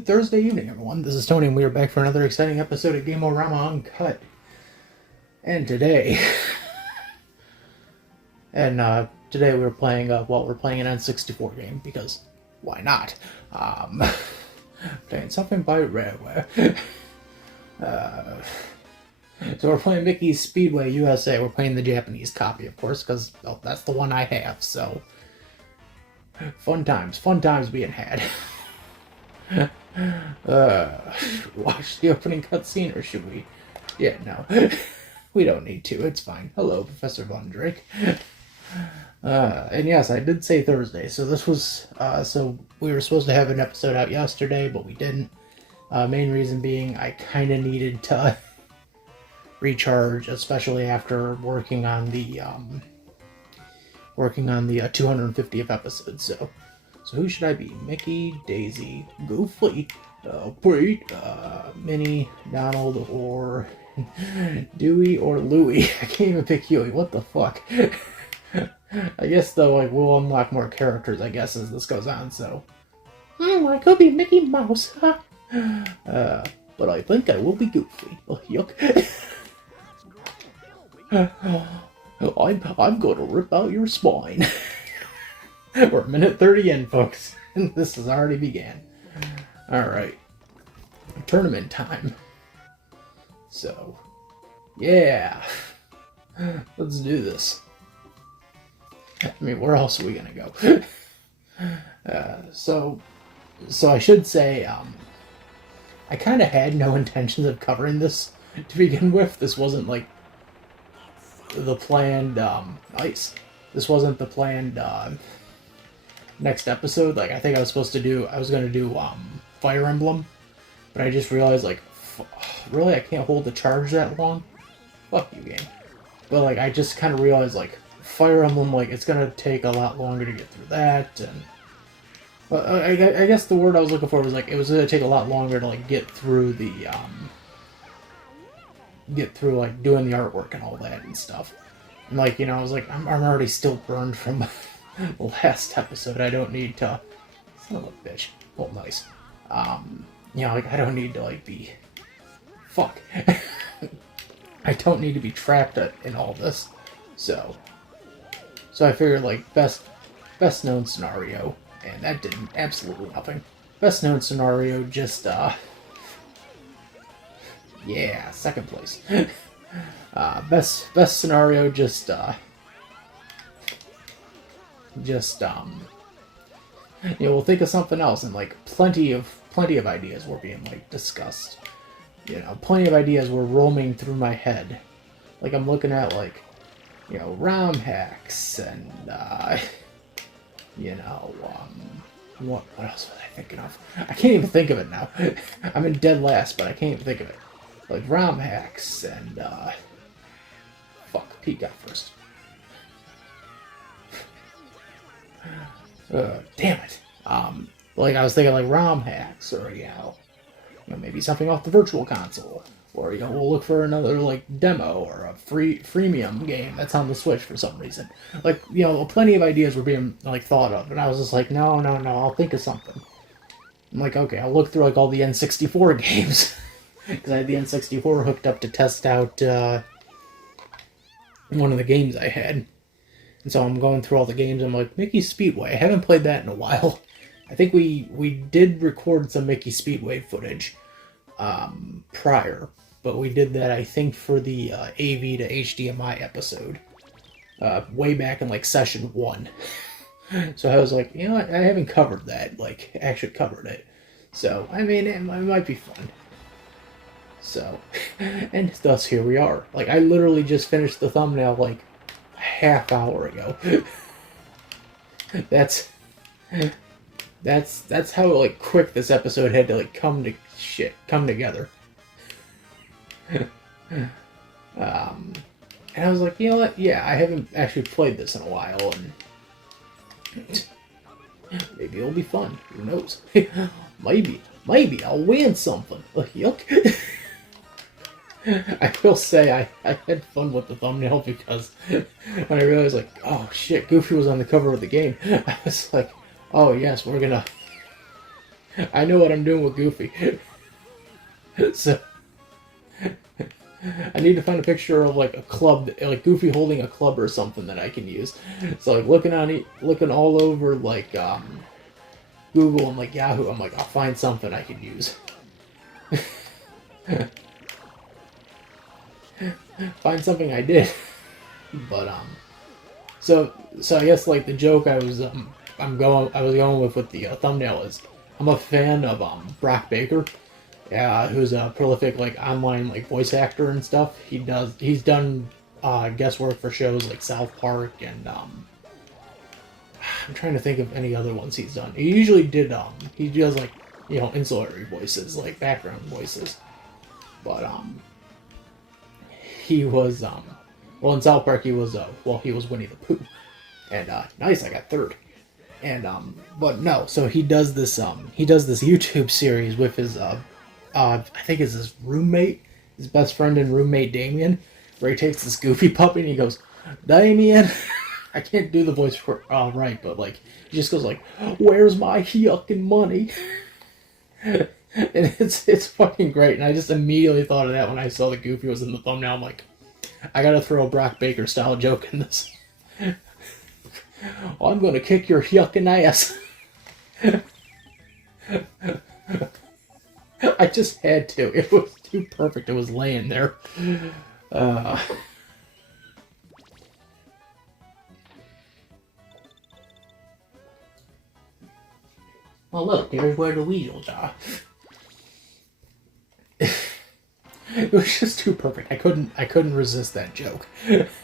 Good Thursday evening, everyone. This is Tony, and we are back for another exciting episode of Game-O-Rama UNCUT. And today... today we're playing, we're playing an N64 game, because why not? Playing something by Rareware. So we're playing Mickey's Speedway USA. We're playing the Japanese copy, of course, because that's the one I have, so... Fun times being had. Watch the opening cutscene, or should we? Yeah, no. We don't need to, it's fine. Hello, Professor Von Drake. And yes, I did say Thursday, so this was, so we were supposed to have an episode out yesterday, but we didn't. Main reason being I kind of needed to recharge, especially after working on the 250th episode, so who should I be? Mickey, Daisy, Goofy, Pete, Minnie, Donald, or Dewey, or Louie. I can't even pick Huey, what the fuck? I guess, though, like, we'll unlock more characters, I guess, as this goes on, so... I could be Mickey Mouse, huh? But I think I will be Goofy. Oh, yuck. I'm gonna rip out your spine. We're a minute 30 in, folks, and this has already began. Alright. Tournament time. So, yeah. Let's do this. I mean, where else are we gonna go? So I should say, I kind of had no intentions of covering this to begin with. This wasn't, like, the planned, nice. This wasn't the planned, next episode. Like, I think I was gonna do, Fire Emblem, but I just realized, like, really, I can't hold the charge that long? Fuck you, game. But, like, I just kind of realized, like, Fire Emblem, like, it's gonna take a lot longer to get through that, and... Well, I guess the word I was looking for was, like, it was gonna take a lot longer to, like, get through the, like, doing the artwork and all that and stuff. And, like, you know, I was like, I'm already still burned from the last episode. I don't need to... Son of a bitch. Oh, nice. You know, like, I don't need to, like, be... Fuck. I don't need to be trapped in all this. So I figured, like, best known scenario, and that did absolutely nothing. Best known scenario, just, yeah, second place. Best scenario, just, you know, we'll think of something else, and, like, plenty of ideas were being, like, discussed. You know, plenty of ideas were roaming through my head. Like, I'm looking at, like, you know, ROM hacks, and, you know, what else was I thinking of? I can't even think of it now. I'm in dead last, but I can't even think of it. Like, ROM hacks, and, fuck, Pete got first. Damn it. Like, I was thinking, like, ROM hacks, or, you know, maybe something off the Virtual Console. Or, you know, we'll look for another, like, demo or a freemium game that's on the Switch for some reason. Like, you know, plenty of ideas were being, like, thought of, and I was just like, no, I'll think of something. I'm like, okay, I'll look through, like, all the N64 games. Because I had the N64 hooked up to test out, one of the games I had. And so I'm going through all the games, and I'm like, Mickey Speedway, I haven't played that in a while. I think we did record some Mickey Speedway footage, prior, but we did that, I think, for the AV to HDMI episode, way back in, like, session 1. So I was like, you know what, I haven't covered that, like, actually covered it. So, I mean, it might be fun. So, and thus here we are. Like, I literally just finished the thumbnail, like, a half hour ago. That's how, like, quick this episode had to, like, come together. And I was like, you know what, yeah, I haven't actually played this in a while, and maybe it'll be fun, who knows. Maybe I'll win something. Yuck. I will say I had fun with the thumbnail, because when I realized, like, oh shit, Goofy was on the cover of the game, I was like, oh yes, we're gonna I know what I'm doing with Goofy. So I need to find a picture of like a club, like Goofy holding a club or something that I can use. So like looking all over like Google and like Yahoo, I'm like, I'll find something I can use. Find something I did. But so I guess like the joke I was going with the thumbnail is I'm a fan of Brock Baker, who's a prolific like online like voice actor and stuff. He's done guest work for shows like South Park and I'm trying to think of any other ones he's done. He usually he does like, you know, ancillary voices, like background voices. But he was well, in South Park he was he was Winnie the Pooh. And nice, I got third. And but no, so he does this YouTube series with his I think it's his roommate, his best friend and roommate Damien, where he takes this Goofy puppy and he goes, Damien, I can't do the voice for right, but like he just goes like, "Where's my Hyuck and money?" And it's fucking great. And I just immediately thought of that when I saw that Goofy was in the thumbnail. I'm like, I gotta throw a Brock Baker style joke in this. I'm gonna kick your Hyuckin' ass. I just had to. It was too perfect. It was laying there. Well, look, there's where the weasels are. It was just too perfect. I couldn't resist that joke. I'm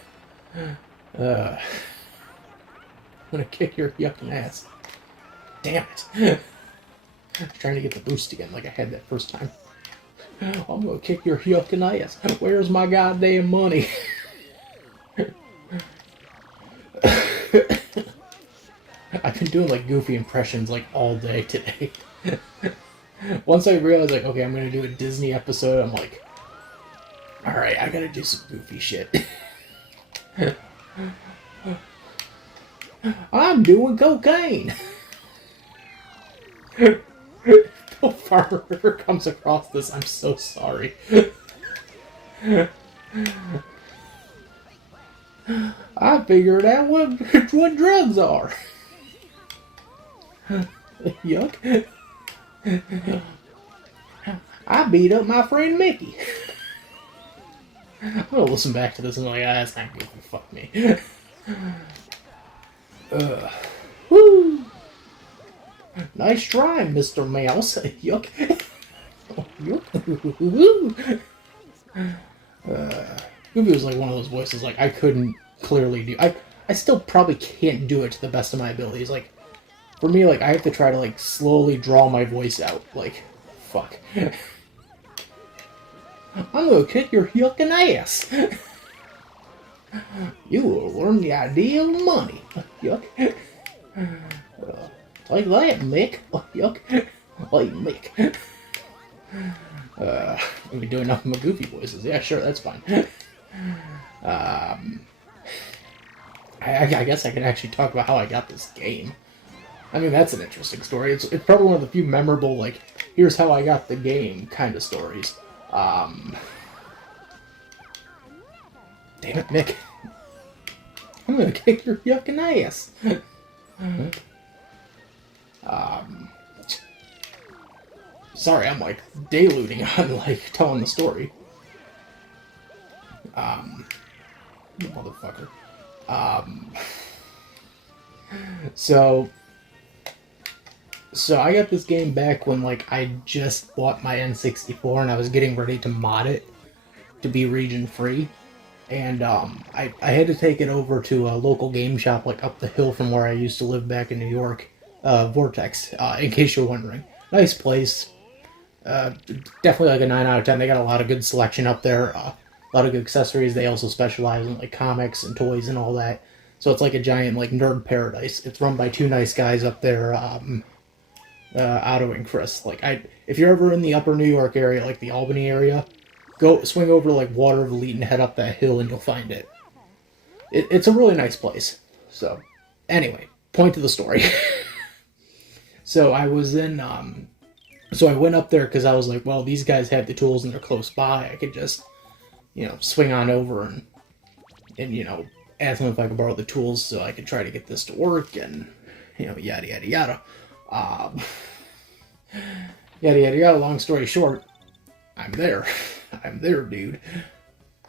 gonna kick your yucking ass. Damn it. I was trying to get the boost again like I had that first time. I'm gonna kick your yucking ass. Where's my goddamn money? I've been doing like Goofy impressions like all day today. Once I realized like, okay, I'm gonna do a Disney episode, I'm like, alright, I gotta do some Goofy shit. I'm doing cocaine! Bill Farmer comes across this, I'm so sorry. I figured out what drugs are. Yuck. I beat up my friend Mickey. I'm gonna listen back to this and be like, that's not good. Fuck me. Woo! Nice try, Mr. Mouse. Yuck. Yuck. Goofy was like one of those voices like I couldn't clearly do. I still probably can't do it to the best of my abilities. Like, for me, like, I have to try to, like, slowly draw my voice out. Like, fuck. I'm gonna kick your yuckin' ass. You will learn the idea of money. Yuck. Like that, Mick. Yuck. Like Mick. Let me do enough of my Goofy voices. Yeah, sure, that's fine. I guess I can actually talk about how I got this game. I mean, that's an interesting story. It's probably one of the few memorable, like, here's how I got the game kind of stories. Damn it, Nick. I'm gonna kick your yuckin' ass. Sorry, I'm, like, deluding on, like, telling the story. You motherfucker. So I got this game back when, like, I just bought my N64 and I was getting ready to mod it to be region free. And I had to take it over to a local game shop, like, up the hill from where I used to live back in New York, Vortex, in case you're wondering. Nice place. Definitely like a 9 out of 10. They got a lot of good selection up there. A lot of good accessories. They also specialize in, like, comics and toys and all that. So it's like a giant, like, nerd paradise. It's run by two nice guys up there, Otto and Chris. Like, if you're ever in the upper New York area, like the Albany area, go swing over to, like, Water of Elite and head up that hill and you'll find it. It's a really nice place. So, anyway, point to the story. So I was in So I went up there because I was like, well, these guys have the tools and they're close by. I could just, swing on over and ask them if I could borrow the tools so I could try to get this to work and, yada, yada, yada. Um, Yada, yada, yada. Long story short, I'm there. I'm there, dude.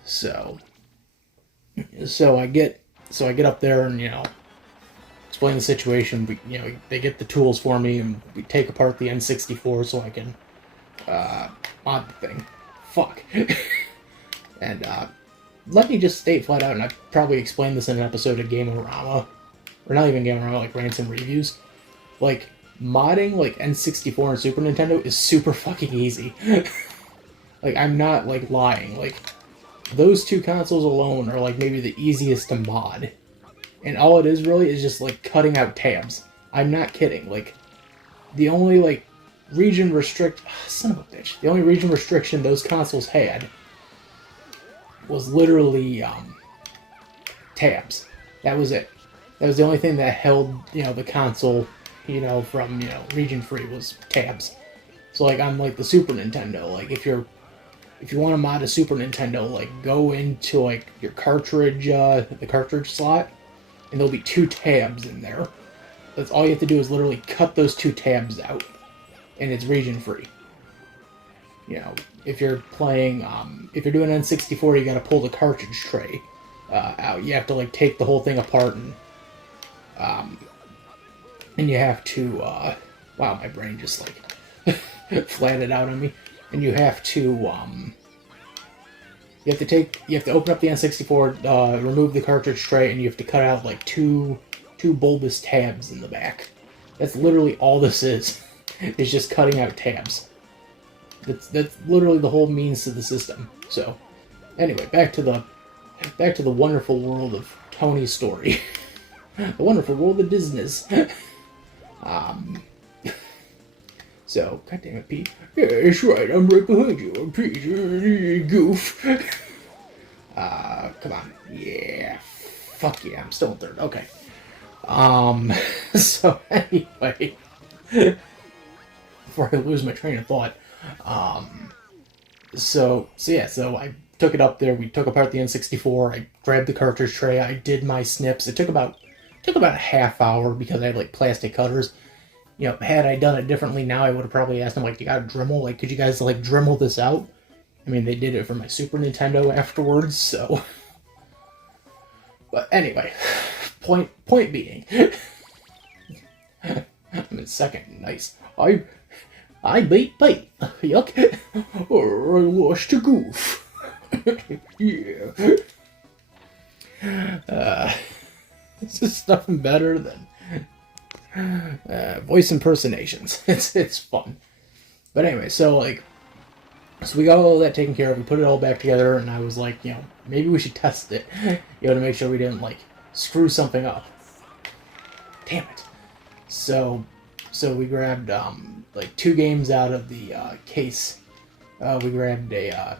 So I get up there and, explain the situation. They get the tools for me and we take apart the N64 so I can, mod the thing. Fuck. And, let me just state flat out, and I've probably explained this in an episode of Game-O-Rama, or not even Game-O-Rama, like Ransom Reviews. Like, modding, like, N64 and Super Nintendo is super fucking easy. Like, I'm not, like, lying. Like, those two consoles alone are, like, maybe the easiest to mod. And all it is really is just, like, cutting out tabs. I'm not kidding. Like, the only, like, son of a bitch. The only region restriction those consoles had was literally tabs. That was it. That was the only thing that held, the console, from, region free was tabs. So like on like the Super Nintendo, like if you want to mod a Super Nintendo, like go into like your cartridge, the cartridge slot, and there'll be 2 tabs in there. That's all you have to do is literally cut those 2 tabs out, and it's region free. If you're playing, if you're doing N64, you gotta pull the cartridge tray out. You have to like take the whole thing apart and you have to, wow, my brain just like flattened out on me. And you have to, you have to open up the N64, remove the cartridge tray, and you have to cut out like two bulbous tabs in the back. That's literally all this is. It's just cutting out tabs. That's literally the whole means to the system. So, anyway, back to the wonderful world of Tony's story. The wonderful world of Disney's. So, God damn it, Pete. Yeah, that's right, I'm right behind you. Pete, Goof. Come on. Yeah. Fuck yeah, I'm still in third. Okay. So anyway. Before I lose my train of thought. So I took it up there, we took apart the N64, I grabbed the cartridge tray, I did my snips. It took about a half hour because I had like plastic cutters. Had I done it differently now, I would have probably asked them, like, you got a Dremel? Like, could you guys, like, Dremel this out? I mean, they did it for my Super Nintendo afterwards, so... But anyway, point being... I'm in second, nice. I beat Pete, Hyuck, or I lost to Goof. Yeah. This is nothing better than... voice impersonations. It's fun. But anyway, so we got all of that taken care of. We put it all back together, and I was like, maybe we should test it, to make sure we didn't like screw something up. Damn it. So we grabbed like 2 games out of the case. We grabbed I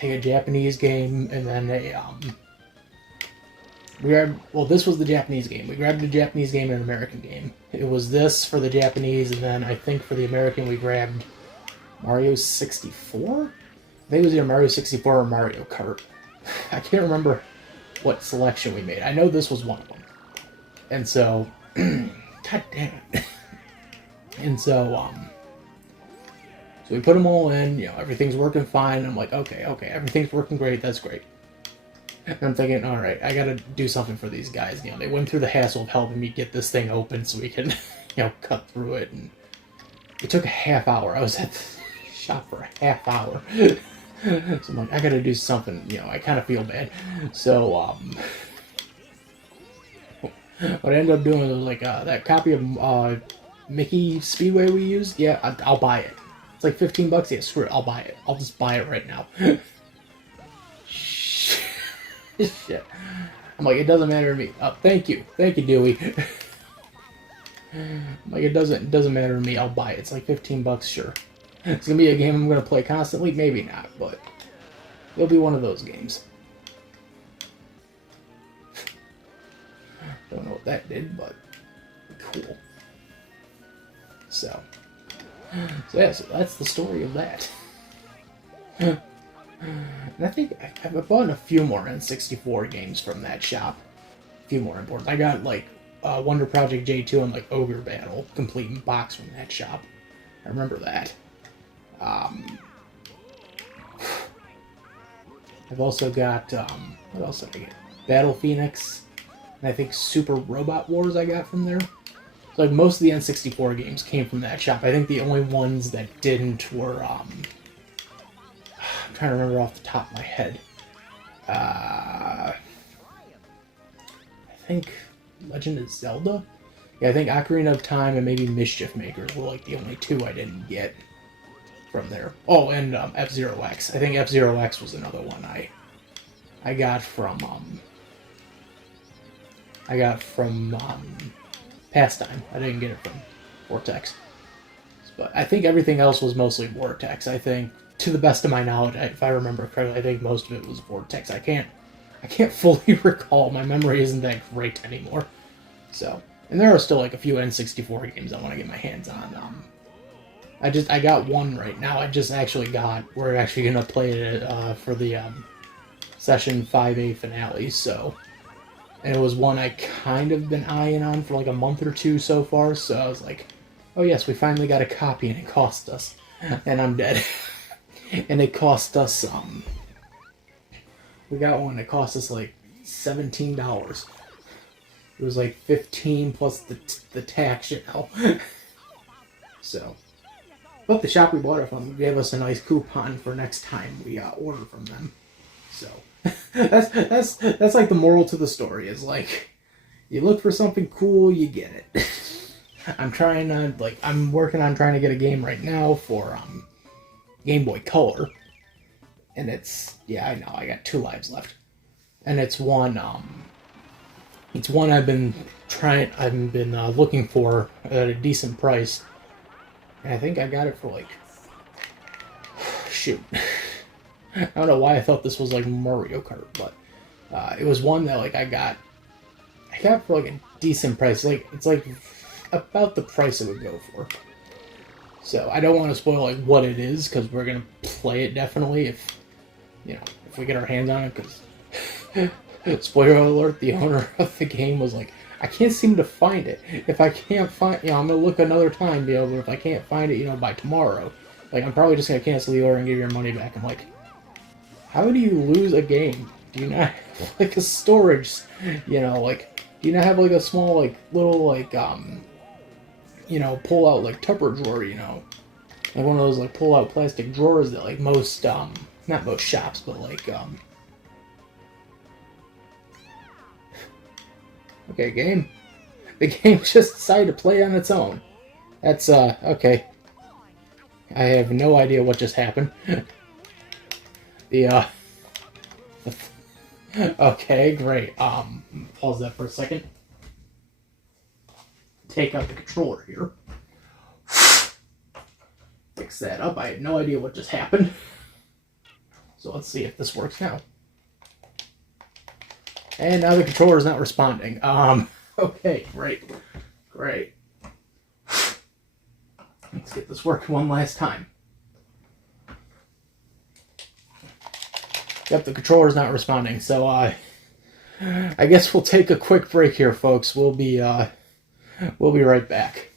think a Japanese game, and then this was the Japanese game. We grabbed a Japanese game and an American game. It was this for the Japanese, and then I think for the American we grabbed Mario 64? I think it was either Mario 64 or Mario Kart. I can't remember what selection we made. I know this was one of them. And so... God damn it. And so we put them all in, everything's working fine. I'm like, okay, everything's working great, that's great. And I'm thinking, alright, I gotta do something for these guys. They went through the hassle of helping me get this thing open so we can, cut through it. And it took a half hour. I was at the shop for a half hour. So I'm like, I gotta do something, I kind of feel bad. So, what I ended up doing was like, that copy of, Mickey Speedway we used, yeah, I'll buy it. It's like $15, yeah, screw it, I'll buy it. I'll just buy it right now. Shit. I'm like, it doesn't matter to me. Thank you, Dewey. I'm like, it doesn't matter to me. I'll buy it. It's like $15, sure. It's gonna be a game I'm gonna play constantly, maybe not, but it'll be one of those games. Don't know what that did, but cool. So So yeah, so that's the story of that. And I think I've bought a few more N64 games from that shop. A few more important. I got like Wonder Project J2 and like Ogre Battle complete in box from that shop. I remember that. I've also got what else did I get? Battle Phoenix, and I think Super Robot Wars I got from there. So like most of the N64 games came from that shop. I think the only ones that didn't were I'm trying to remember off the top of my head. I think Legend of Zelda? Yeah, I think Ocarina of Time and maybe Mischief Makers were like the only two I didn't get from there. Oh, and F-Zero X. I think F-Zero X was another one I got from Pastime. I didn't get it from Vortex. But I think everything else was mostly Vortex. I think, to the best of my knowledge, if I remember correctly, I think most of it was Vortex. I can't fully recall. My memory isn't that great anymore. So, and there are still like a few N64 games I want to get my hands on. I got one right now. We're actually gonna play it for the session 5A finale. So, and it was one I kind of been eyeing on for like a month or two so far. So I was like, oh yes, we finally got a copy, and it cost us, and I'm dead. And it cost us we got one that cost us like $17. It was like $15 plus the tax, you know. So, but the shop we bought it from gave us a nice coupon for next time we order from them. So that's like the moral to the story is like, you look for something cool, you get it. I'm working on trying to get a game right now for Game Boy Color, and I know I got 2 lives left, and it's one I've been looking for at a decent price, and I think I got it for like, shoot, I don't know why I thought this was like Mario Kart, but it was one that like I got for like a decent price. Like it's like about the price it would go for. So I don't want to spoil like what it is, because we're gonna play it definitely if we get our hands on it. Because spoiler alert, the owner of the game was like, I can't seem to find it. If I can't find, I'm gonna look another time, but if I can't find it, by tomorrow, like I'm probably just gonna cancel the order and give your money back. I'm like, how do you lose a game? Do you not have like a storage? Like, do you not have like a small like little like pull out like Tupper drawer, like one of those like pull out plastic drawers that like most not most shops, but like okay, game. The game just decided to play on its own. That's okay. I have no idea what just happened. Okay, great. Pause that for a second. Take out the controller here. Fix that up. I had no idea what just happened. So let's see if this works now. And now the controller is not responding. Okay, great. Let's get this working one last time. Yep, the controller is not responding. So I guess we'll take a quick break here, folks. We'll be right back.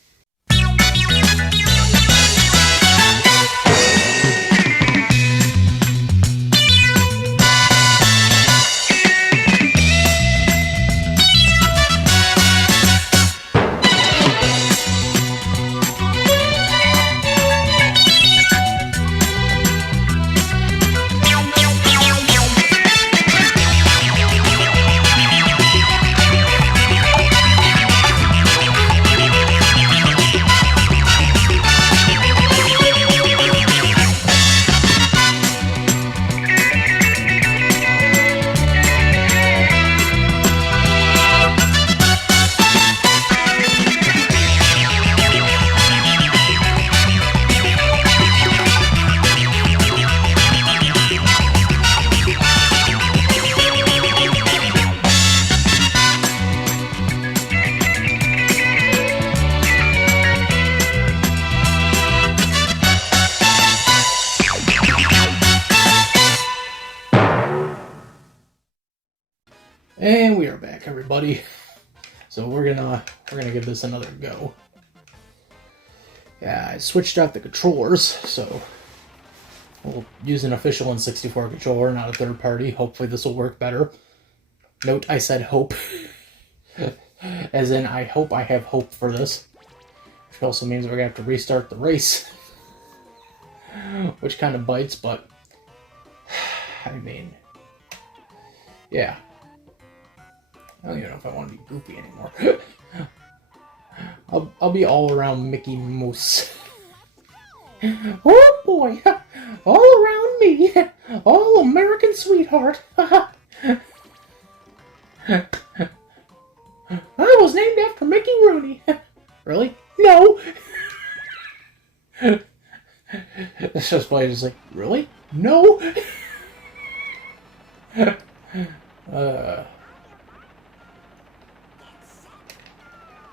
And we are back, everybody. So we're gonna give this another go. Yeah, I switched out the controllers, so we'll use an official N64 controller, not a third party. Hopefully this will work better. Note, I said hope. As in, I hope I have hope for this. Which also means we're gonna have to restart the race. Which kind of bites, but I mean, yeah. I don't even know if I want to be goofy anymore. I'll be all around Mickey Mouse. Oh boy, all around me, all American sweetheart. I was named after Mickey Rooney. Really? No. That's just why just like, really? No.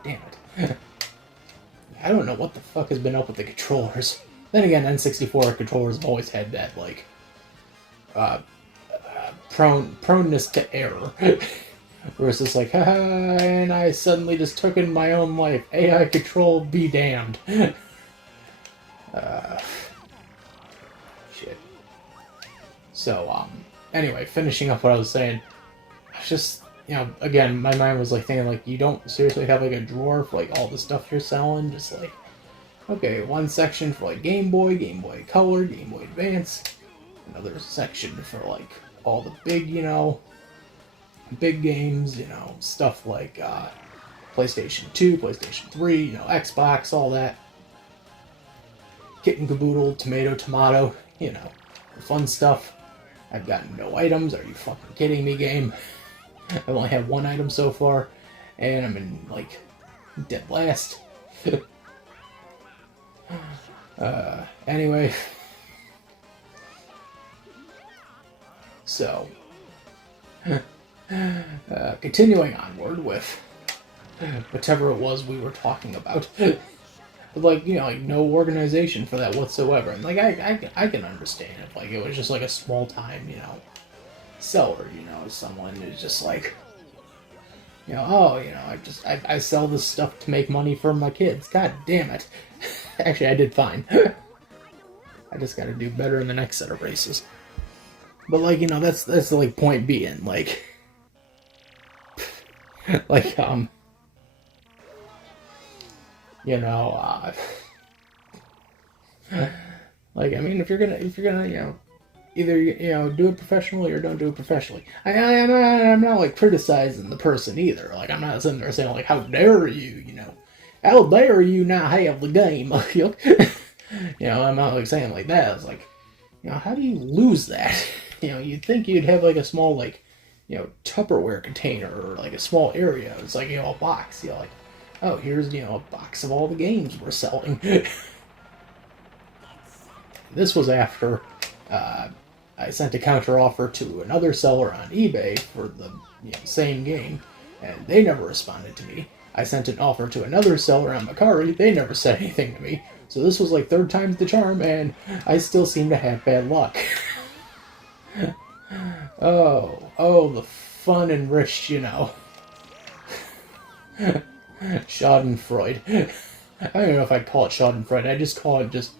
Damn it. I don't know what the fuck has been up with the controllers. Then again, N64 controllers have always had that, like, proneness to error. Where it's just like, haha, and I suddenly just took in my own life. AI control, be damned. Shit. So, anyway, finishing up what I was saying, I was just, you know, again, my mind was like thinking, like, you don't seriously have like a drawer for like all the stuff you're selling. Just like, okay, one section for like Game Boy, Game Boy Color, Game Boy Advance, another section for like all the big, you know, big games, you know, stuff like PlayStation 2, PlayStation 3, you know, Xbox, all that. Kit and caboodle, tomato, you know, the fun stuff. I've got no items. Are you fucking kidding me, game? I've only had one item so far, and I'm in, like, dead last. Anyway. So. Continuing onward with whatever it was we were talking about. But, like, you know, like, no organization for that whatsoever. And, like, I can understand if, like, it was just, like, a small-time, you know, seller, you know, someone who's just like, you know, oh, you know, I sell this stuff to make money for my kids. God damn it. Actually, I did fine. I just gotta do better in the next set of races. But, like, you know, that's the, like, point being, like, like, you know, like, I mean, if you're gonna, you know, either, you know, do it professionally or don't do it professionally. I'm not, like, criticizing the person either. Like, I'm not sitting there saying, like, how dare you, you know, how dare you not have the game, you know, I'm not, like, saying like that. It's like, you know, how do you lose that? You know, you'd think you'd have, like, a small, like, you know, Tupperware container or, like, a small area. It's like, you know, a box, you know, like, oh, here's, you know, a box of all the games we're selling. This was after, I sent a counter offer to another seller on eBay for the, you know, same game, and they never responded to me. I sent an offer to another seller on Macari, they never said anything to me. So this was like third time's the charm, and I still seem to have bad luck. Oh, the fun enriched, you know. Schadenfreude. I don't even know if I'd call it Schadenfreude, I just call it just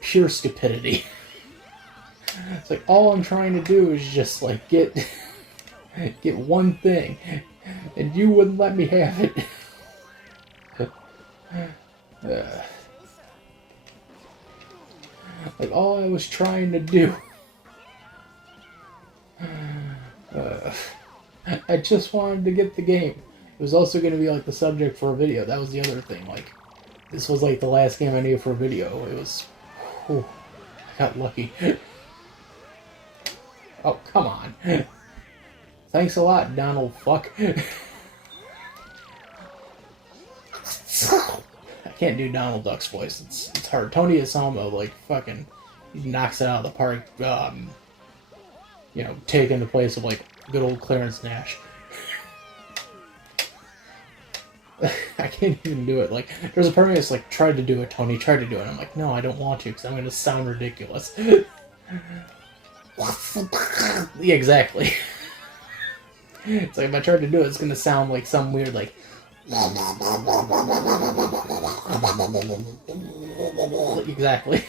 pure stupidity. It's like, all I'm trying to do is just, like, get one thing, and you wouldn't let me have it. Like, all I was trying to do. I just wanted to get the game. It was also going to be, like, the subject for a video. That was the other thing. Like, this was, like, the last game I needed for a video. It was... Whew, I got lucky. Oh, come on. Thanks a lot, Donald fuck. I can't do Donald Duck's voice. It's hard. Tony Asamo, like, fucking, he knocks it out of the park, you know, taking the place of, like, good old Clarence Nash. I can't even do it. Like, there's a part of me that's like, tried to do it, Tony, tried to do it. I'm like, no, I don't want to, because I'm going to sound ridiculous. Yeah, exactly. It's like if I tried to do it, it's gonna sound like some weird like. Exactly.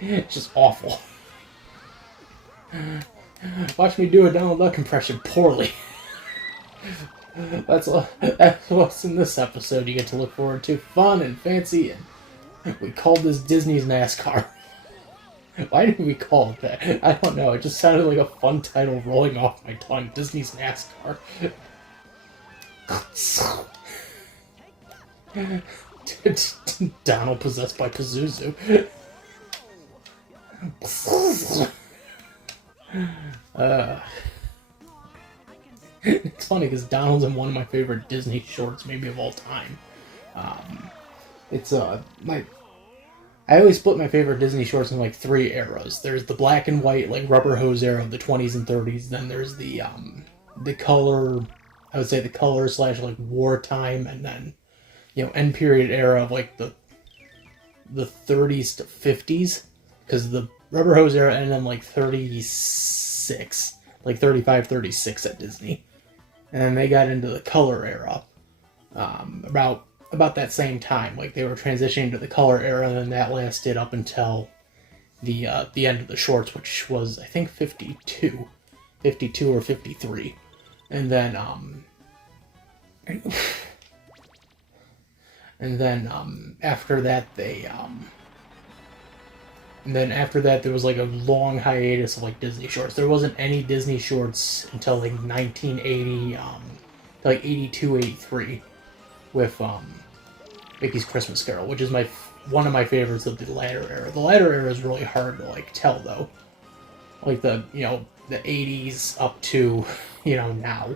It's just awful. Watch me do a Donald Duck impression poorly. That's what's in this episode you get to look forward to. Fun and fancy, and we called this Disney's NASCAR. Why did we call it that? I don't know. It just sounded like a fun title rolling off my tongue. Disney's NASCAR. Donald possessed by Pazuzu. It's funny because Donald's in one of my favorite Disney shorts, maybe of all time. I always split my favorite Disney shorts in like 3 eras. There's the black and white, like rubber hose era of the 20s and 30s. Then there's the color, I would say the color / like wartime, and then end period era of like the 30s to 50s, because the rubber hose era ended in like 36, like 35, 36 at Disney, and then they got into the color era about that same time. Like they were transitioning to the color era, and then that lasted up until the end of the shorts, which was I think 52 or 53, and then after that after that there was like a long hiatus of like Disney shorts. There wasn't any Disney shorts until like 1980, like 82, 83, with Mickey's Christmas Carol, which is one of my favorites of the latter era. The latter era is really hard to like tell though, like the 80s up to now.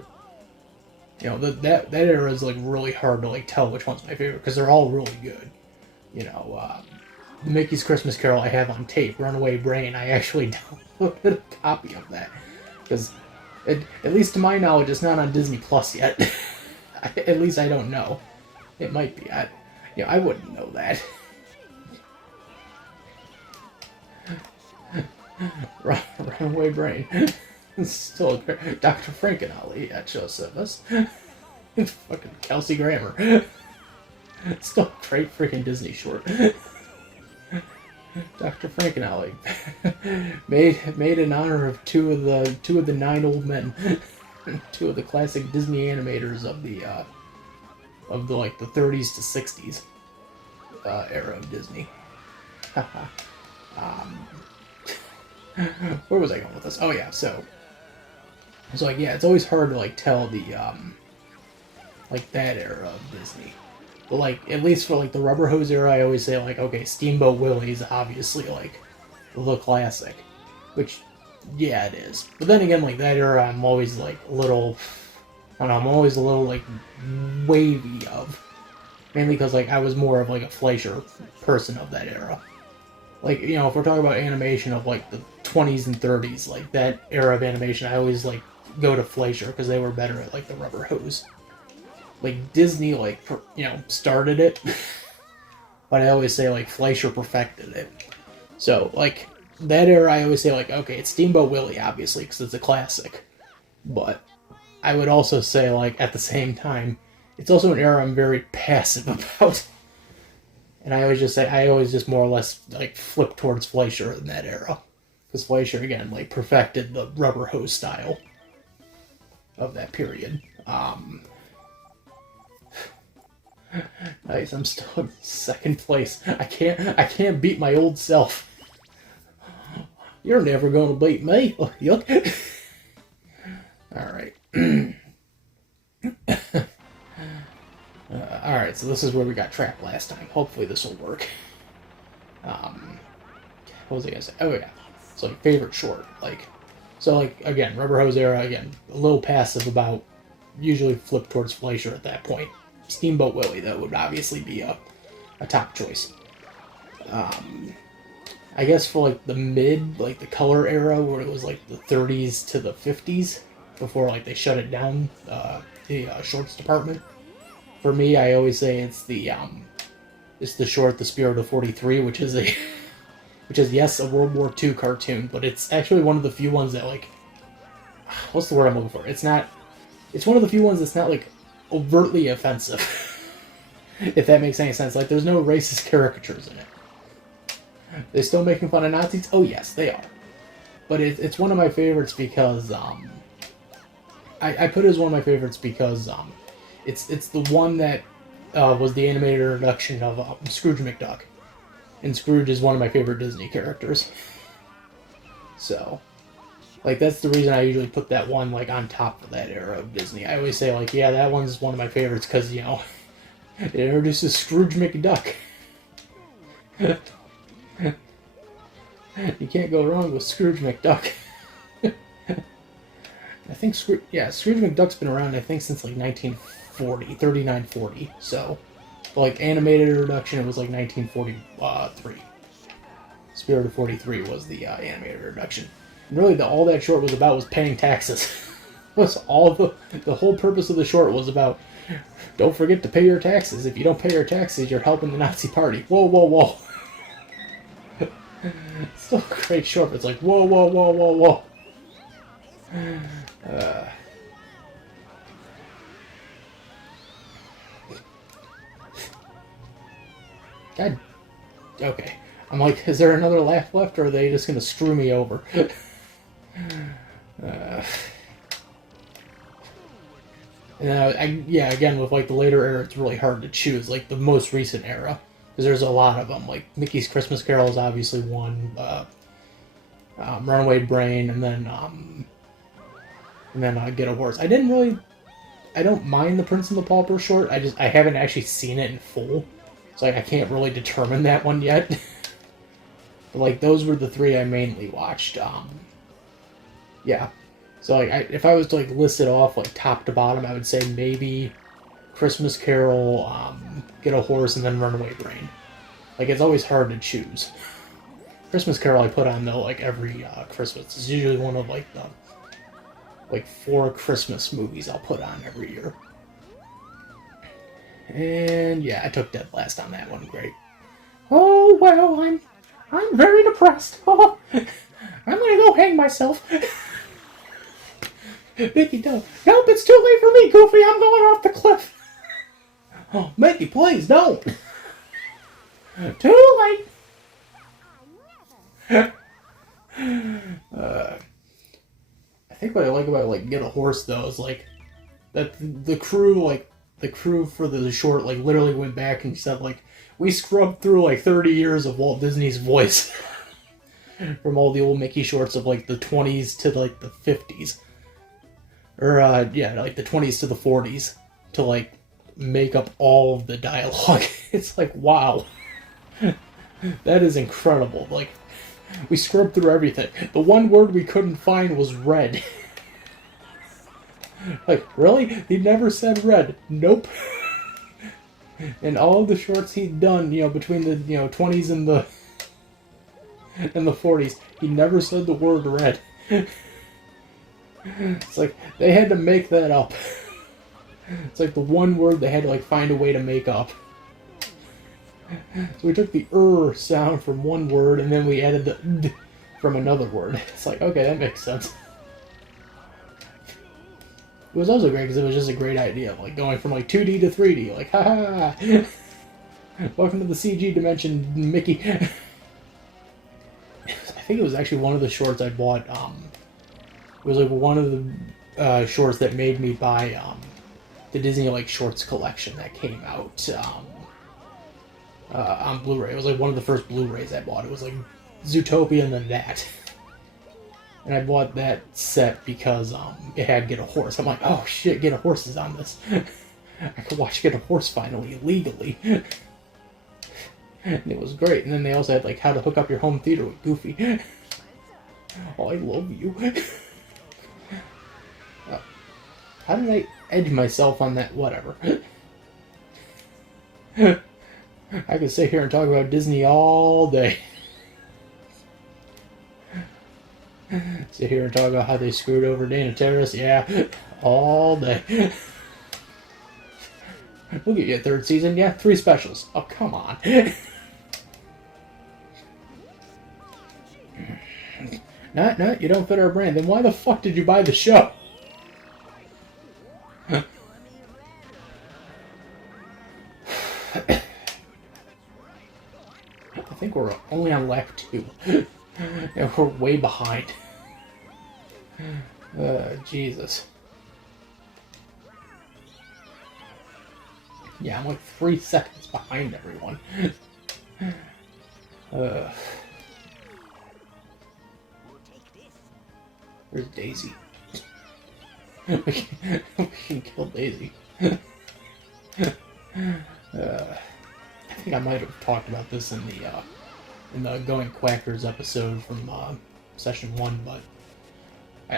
That era is like really hard to like tell which one's my favorite, because they're all really good. Mickey's Christmas Carol I have on tape. Runaway Brain, I actually downloaded a copy of that, because at least to my knowledge it's not on Disney Plus yet. At least I don't know. It might be. I wouldn't know that. Runaway Brain. Still Dr. Frankenolly at show service. Fucking Kelsey Grammer. Still a great freaking Disney short. Dr. Frankenolly made in honor of two of the 9 old men, 2 of the classic Disney animators of the 30s to 60s era of Disney. Where was I going with this? Oh yeah, so like yeah, it's always hard to like tell the like that era of Disney. But like at least for like the rubber hose era, I always say like, okay, Steamboat Willie's obviously like the classic, which yeah, it is. But then again, like that era, I'm always like a little, I don't know, I'm always a little like wavy of, mainly because like I was more of like a Fleischer person of that era. Like, if we're talking about animation of like the 20s and 30s, like that era of animation, I always like go to Fleischer because they were better at like the rubber hose. Like Disney, like started it, but I always say like Fleischer perfected it. So like that era, I always say like, okay, it's Steamboat Willie obviously because it's a classic, but I would also say like at the same time, it's also an era I'm very passive about. And I always just more or less like flip towards Fleischer in that era, because Fleischer again like perfected the rubber hose style of that period. Nice, I'm still in 2nd place. I can't beat my old self. You're never gonna beat me. Oh, yuck. All right. Alright, so this is where we got trapped last time. Hopefully this will work. What was I gonna say? Oh yeah. So like favorite short. Again, rubber hose era, again, a little passive about, usually flip towards Fleischer at that point. Steamboat Willie, though, would obviously be a top choice. I guess for like the the color era, where it was like the 30s to the 50s, before like they shut it down, the shorts department. For me, I always say it's the short, The Spirit of 43, which is yes, a World War II cartoon, but it's actually one of the few ones that like what's the word I'm looking for? It's not. It's one of the few ones that's not like overtly offensive. If that makes any sense. Like, there's no racist caricatures in it. They're still making fun of Nazis? Oh, yes, they are. But it's one of my favorites because, I put it as one of my favorites because, it's the one that, was the animated introduction of, Scrooge McDuck. And Scrooge is one of my favorite Disney characters. So, like, that's the reason I usually put that one, like, on top of that era of Disney. I always say, like, yeah, that one's one of my favorites because, you know, it introduces Scrooge McDuck. You can't go wrong with Scrooge McDuck. I think Scrooge McDuck's been around, I think, since like 1940, 39-40. So, like, animated introduction, it was like 1943. Spirit of 43 was the animated introduction. And really, all that short was about was paying taxes. Was all the whole purpose of the short was about, don't forget to pay your taxes. If you don't pay your taxes, you're helping the Nazi party. Whoa, whoa, whoa. It's still a great short, but it's like, whoa, whoa, whoa, whoa, whoa. God. Okay. I'm like, is there another laugh left, or are they just gonna screw me over? And yeah, again, with like the later era, it's really hard to choose, like the most recent era, because there's a lot of them. Like Mickey's Christmas Carol is obviously one, Runaway Brain, and then Get a Horse. I don't mind the Prince and the Pauper short. I haven't actually seen it in full, so I can't really determine that one yet. But like those were the three I mainly watched. Yeah. So, like, if I was to, like, list it off, like, top to bottom, I would say maybe Christmas Carol, Get a Horse, and then Runaway Brain. Like, it's always hard to choose. Christmas Carol I put on, though, like, every Christmas. It's usually one of, like, the, like, 4 Christmas movies I'll put on every year. And, yeah, I took dead last on that one. Great. Oh, well, I'm very depressed. Oh, I'm gonna go hang myself. Mickey, don't. Nope, it's too late for me, Goofy. I'm going off the cliff. Oh, Mickey, please, don't. Too late. I think what I like about, like, Get a Horse, though, is, like, that the crew for the short, like, literally went back and said, like, we scrubbed through, like, 30 years of Walt Disney's voice. From all the old Mickey shorts of, like, the 20s to, like, the 50s. Or, yeah, like the 20s to the 40s to, like, make up all of the dialogue. It's like, wow. That is incredible. Like, we scrubbed through everything. The one word we couldn't find was red. Like, really? He never said red. Nope. And all of the shorts he'd done, you know, between the, you know, 20s and the 40s, he never said the word red. It's like, they had to make that up. It's like the one word they had to, like, find a way to make up. So we took the sound from one word, and then we added the d from another word. It's like, okay, that makes sense. It was also great because it was just a great idea, like, going from, like, 2D to 3D. Like, ha ha! Welcome to the CG dimension, Mickey. I think it was actually one of the shorts I bought, it was, like, one of the shorts that made me buy the Disney, like, shorts collection that came out on Blu-ray. It was, like, one of the first Blu-rays I bought. It was, like, Zootopia and then that. And I bought that set because it had Get a Horse. I'm like, oh, shit, Get a Horse is on this. I could watch Get a Horse finally, legally. And it was great. And then they also had, like, How to Hook Up Your Home Theater with Goofy. Oh, I love you. How did I edge myself on that? Whatever. I could sit here and talk about Disney all day. Sit here and talk about how they screwed over Dana Terrace. Yeah, all day. We'll get you a 3rd season. Yeah, 3 specials. Oh, come on. No, you don't fit our brand. Then why the fuck did you buy the show? I think we're only on lap 2. And we're way behind. Jesus. Yeah, I'm like 3 seconds behind everyone. Where's Daisy? we can kill Daisy. I think I might have talked about this in the Going Quackers episode from session 1, but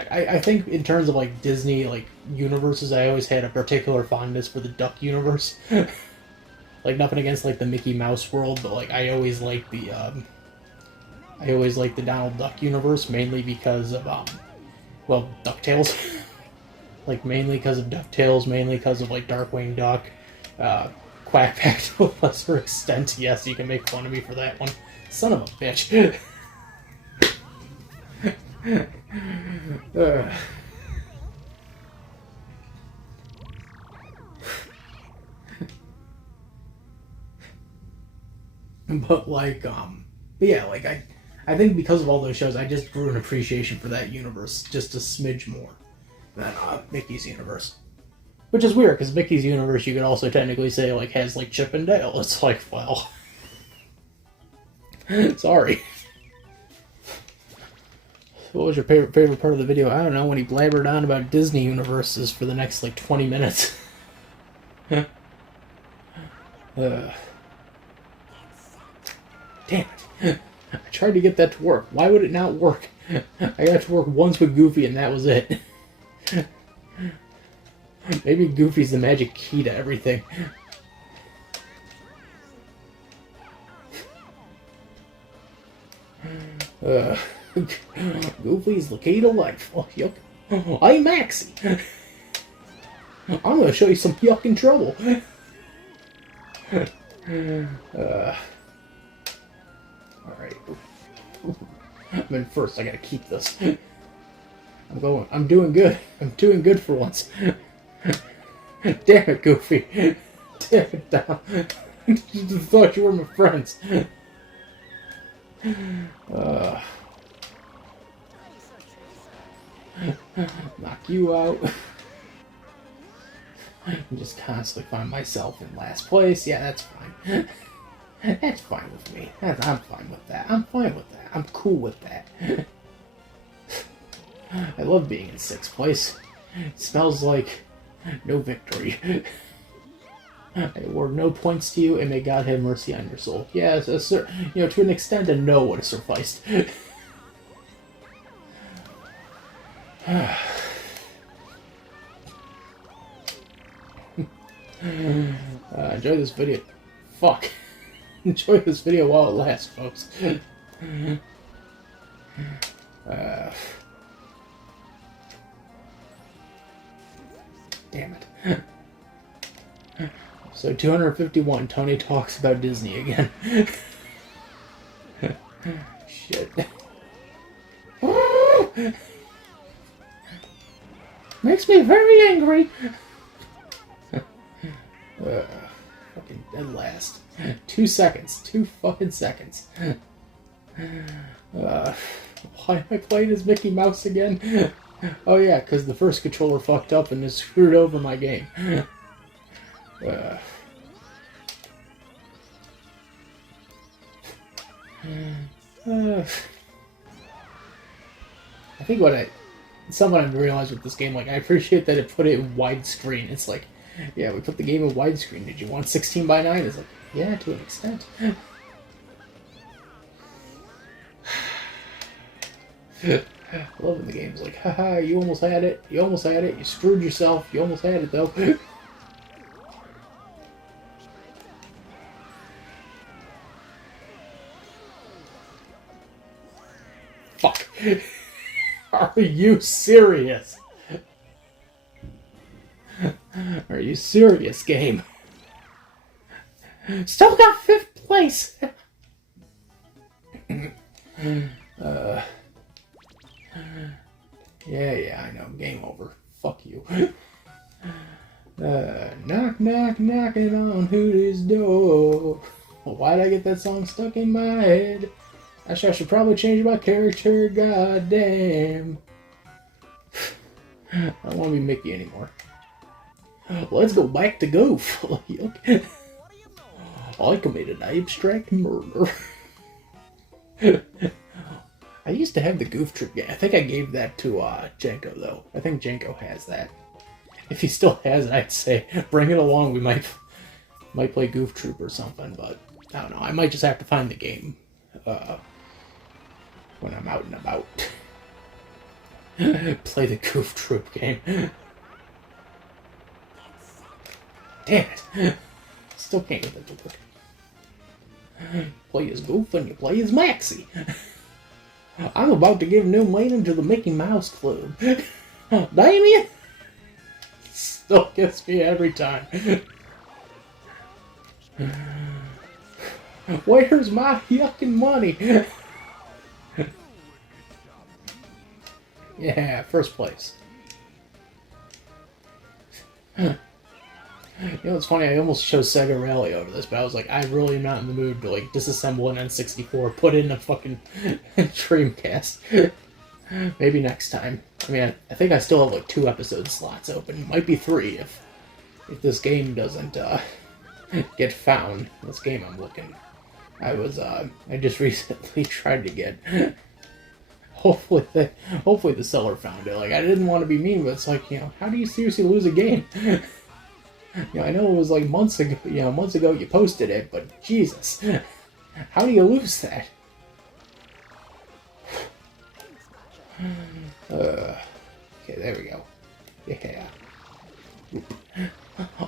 I think in terms of like Disney like universes, I always had a particular fondness for the Duck universe. Like nothing against like the Mickey Mouse world, but like I always liked the Donald Duck universe, mainly because of well, DuckTales. Like mainly because of DuckTales, mainly because of like Darkwing Duck, Quack Pack to a lesser extent. Yes, you can make fun of me for that one. Son of a bitch. But like, but yeah, like I think because of all those shows, I just grew an appreciation for that universe just a smidge more than Mickey's universe. Which is weird, because Mickey's universe, you could also technically say, like, has, like, Chip and Dale. It's like, well... Sorry. What was your favorite part of the video? I don't know, when he blabbered on about Disney universes for the next, like, 20 minutes. Damn it. I tried to get that to work. Why would it not work? I got it to work once with Goofy, and that was it. Maybe Goofy's the magic key to everything. Goofy's the key to life. Oh, Hyuck. Hey, Maxie. I'm gonna show you some Hyuck in trouble. Alright. I'm in first. I gotta keep this. I'm doing good. I'm doing good for once. Damn it, Goofy. Damn it, Dom. I thought you were my friends. Knock you out. I just constantly find myself in last place. Yeah, that's fine. That's fine with me. I'm fine with that. I'm fine with that. I'm cool with that. I love being in 6th place. It smells like no victory. I award no points to you, and may God have mercy on your soul. Yes, to an extent, a no would have sufficed. Enjoy this video. Fuck. Enjoy this video while it lasts, folks. Damn it. So 251, Tony talks about Disney again. Shit. Makes me very angry. Fucking dead last. 2 seconds. 2 fucking seconds. Why am I playing as Mickey Mouse again? Oh yeah, because the first controller fucked up and it screwed over my game. I think something I've realized with this game, like, I appreciate that it put it in widescreen. It's like, yeah, we put the game in widescreen. Did you want 16:9? It's like, yeah, to an extent. Loving the game's like, haha, you almost had it. You almost had it. You screwed yourself. You almost had it, though. Fuck. Are you serious? Are you serious, game? Still got 5th place! Yeah, I know. Game over. Fuck you. Knock, knock, knocking on Hootie's door. Well, why'd I get that song stuck in my head? I should probably change my character, goddamn. I don't want to be Mickey anymore. Let's go back to Goof. I committed abstract murder. I used to have the Goof Troop game. I think I gave that to Jenko, though. I think Jenko has that. If he still has it, I'd say bring it along. We might play Goof Troop or something, but I don't know. I might just have to find the game when I'm out and about. Play the Goof Troop game. Damn it. Still can't get that to work. Play as Goof and you play as Maxie. I'm about to give new meaning to the Mickey Mouse Club. Damien! Still gets me every time. Where's my yucking money? Yeah, first place. You know what's funny? I almost chose Sega Rally over this, but I was like, I really am not in the mood to like disassemble an N64, put in a fucking Dreamcast. Maybe next time. I mean, I think I still have like 2 episode slots open. Might be 3 if this game doesn't get found. This game I'm looking. I just recently tried to get. Hopefully the seller found it. Like, I didn't want to be mean, but it's like, you know, how do you seriously lose a game? You know, I know it was like months ago you posted it, but Jesus, how do you lose that? Okay, there we go. Yeah.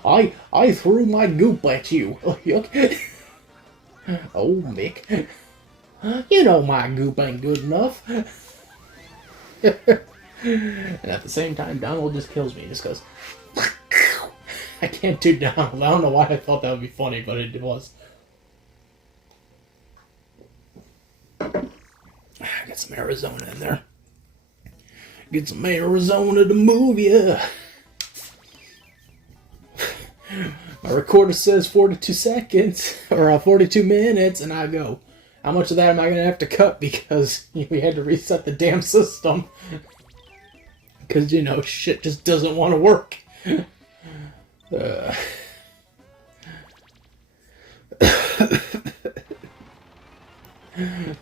I threw my goop at you. Yuck. Oh, Mick. You know my goop ain't good enough. And at the same time, Donald just kills me. He just goes... I can't do Donald. I don't know why I thought that would be funny, but it was. Got some Arizona in there. Get some Arizona to move ya. My recorder says 42 seconds, or 42 minutes, and I go, how much of that am I going to have to cut because we had to reset the damn system? Because, you know, shit just doesn't want to work. The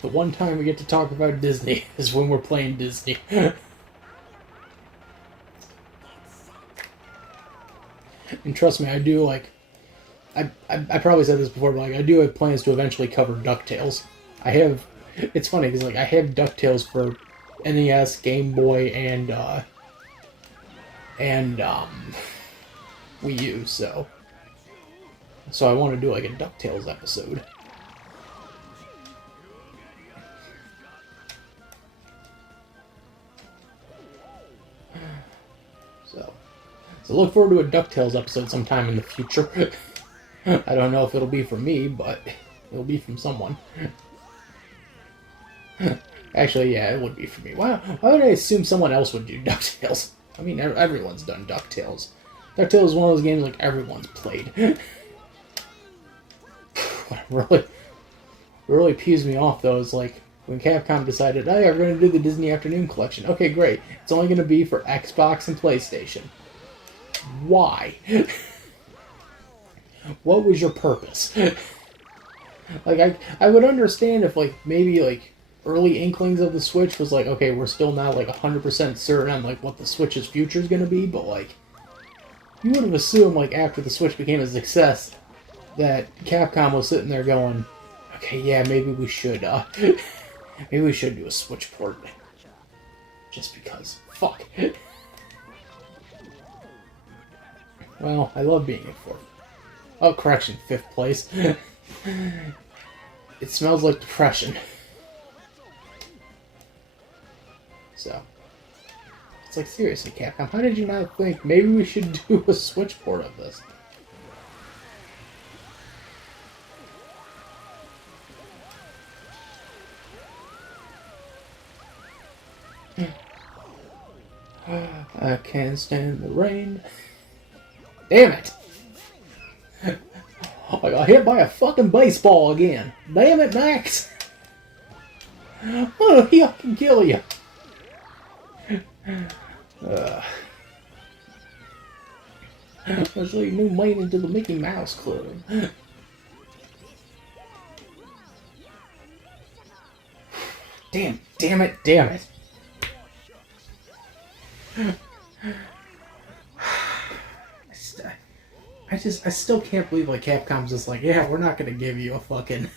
one time we get to talk about Disney is when we're playing Disney. And trust me, I do, like, I probably said this before, but like, I do have plans to eventually cover DuckTales. It's funny, because like, I have DuckTales for NES, Game Boy, and Wii U, so I want to do like a DuckTales episode. So look forward to a DuckTales episode sometime in the future. I don't know if it'll be from me, but it'll be from someone. Actually, yeah, it would be from me. Why would I assume someone else would do DuckTales? I mean, everyone's done DuckTales. DuckTales is one of those games like everyone's played. What really peeves me off though is like when Capcom decided, hey, we're going to do the Disney Afternoon Collection. Okay, great. It's only going to be for Xbox and PlayStation. Why? What was your purpose? Like, I would understand if like maybe like early inklings of the Switch was like, okay, we're still not like 100% certain on like what the Switch's future is going to be, but like you would have assumed, like, after the Switch became a success, that Capcom was sitting there going, okay, yeah, maybe we should do a Switch port. Just because. Fuck. Well, I love being in 4th. Oh, correction, 5th place. It smells like depression. So... it's like, seriously, Capcom, how did you not think maybe we should do a Switch port of this? I can't stand the rain. Damn it! I got hit by a fucking baseball again. Damn it, Max! Oh, he can kill you. Let's leave new mate into the Mickey Mouse Club. Damn it. I still can't believe like Capcom's just like, yeah, we're not gonna give you a fucking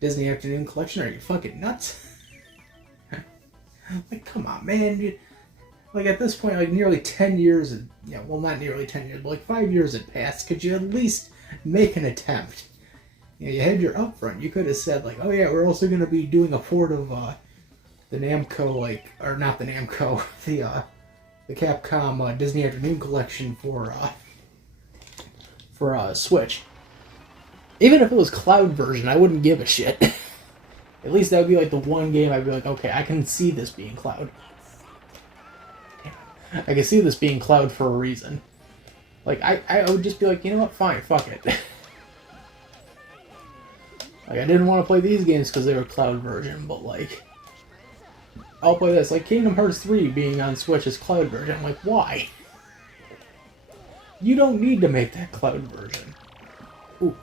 Disney Afternoon Collection. Are you fucking nuts? Like, come on, man. Dude. Like, at this point, like, nearly 10 years, well, not nearly 10 years, but like 5 years had passed. Could you at least make an attempt? You had your upfront. You could have said, like, oh yeah, we're also going to be doing a port of the Namco, like, or not the Namco, the Capcom Disney Afternoon Collection for Switch. Even if it was cloud version, I wouldn't give a shit. At least that would be like the one game I'd be like, okay, I can see this being cloud. I can see this being cloud for a reason. Like, I would just be like, you know what, fine, fuck it. Like, I didn't want to play these games because they were cloud version, but like, I'll play this. Like, Kingdom Hearts 3 being on Switch is cloud version. I'm like, why? You don't need to make that cloud version. Ooh.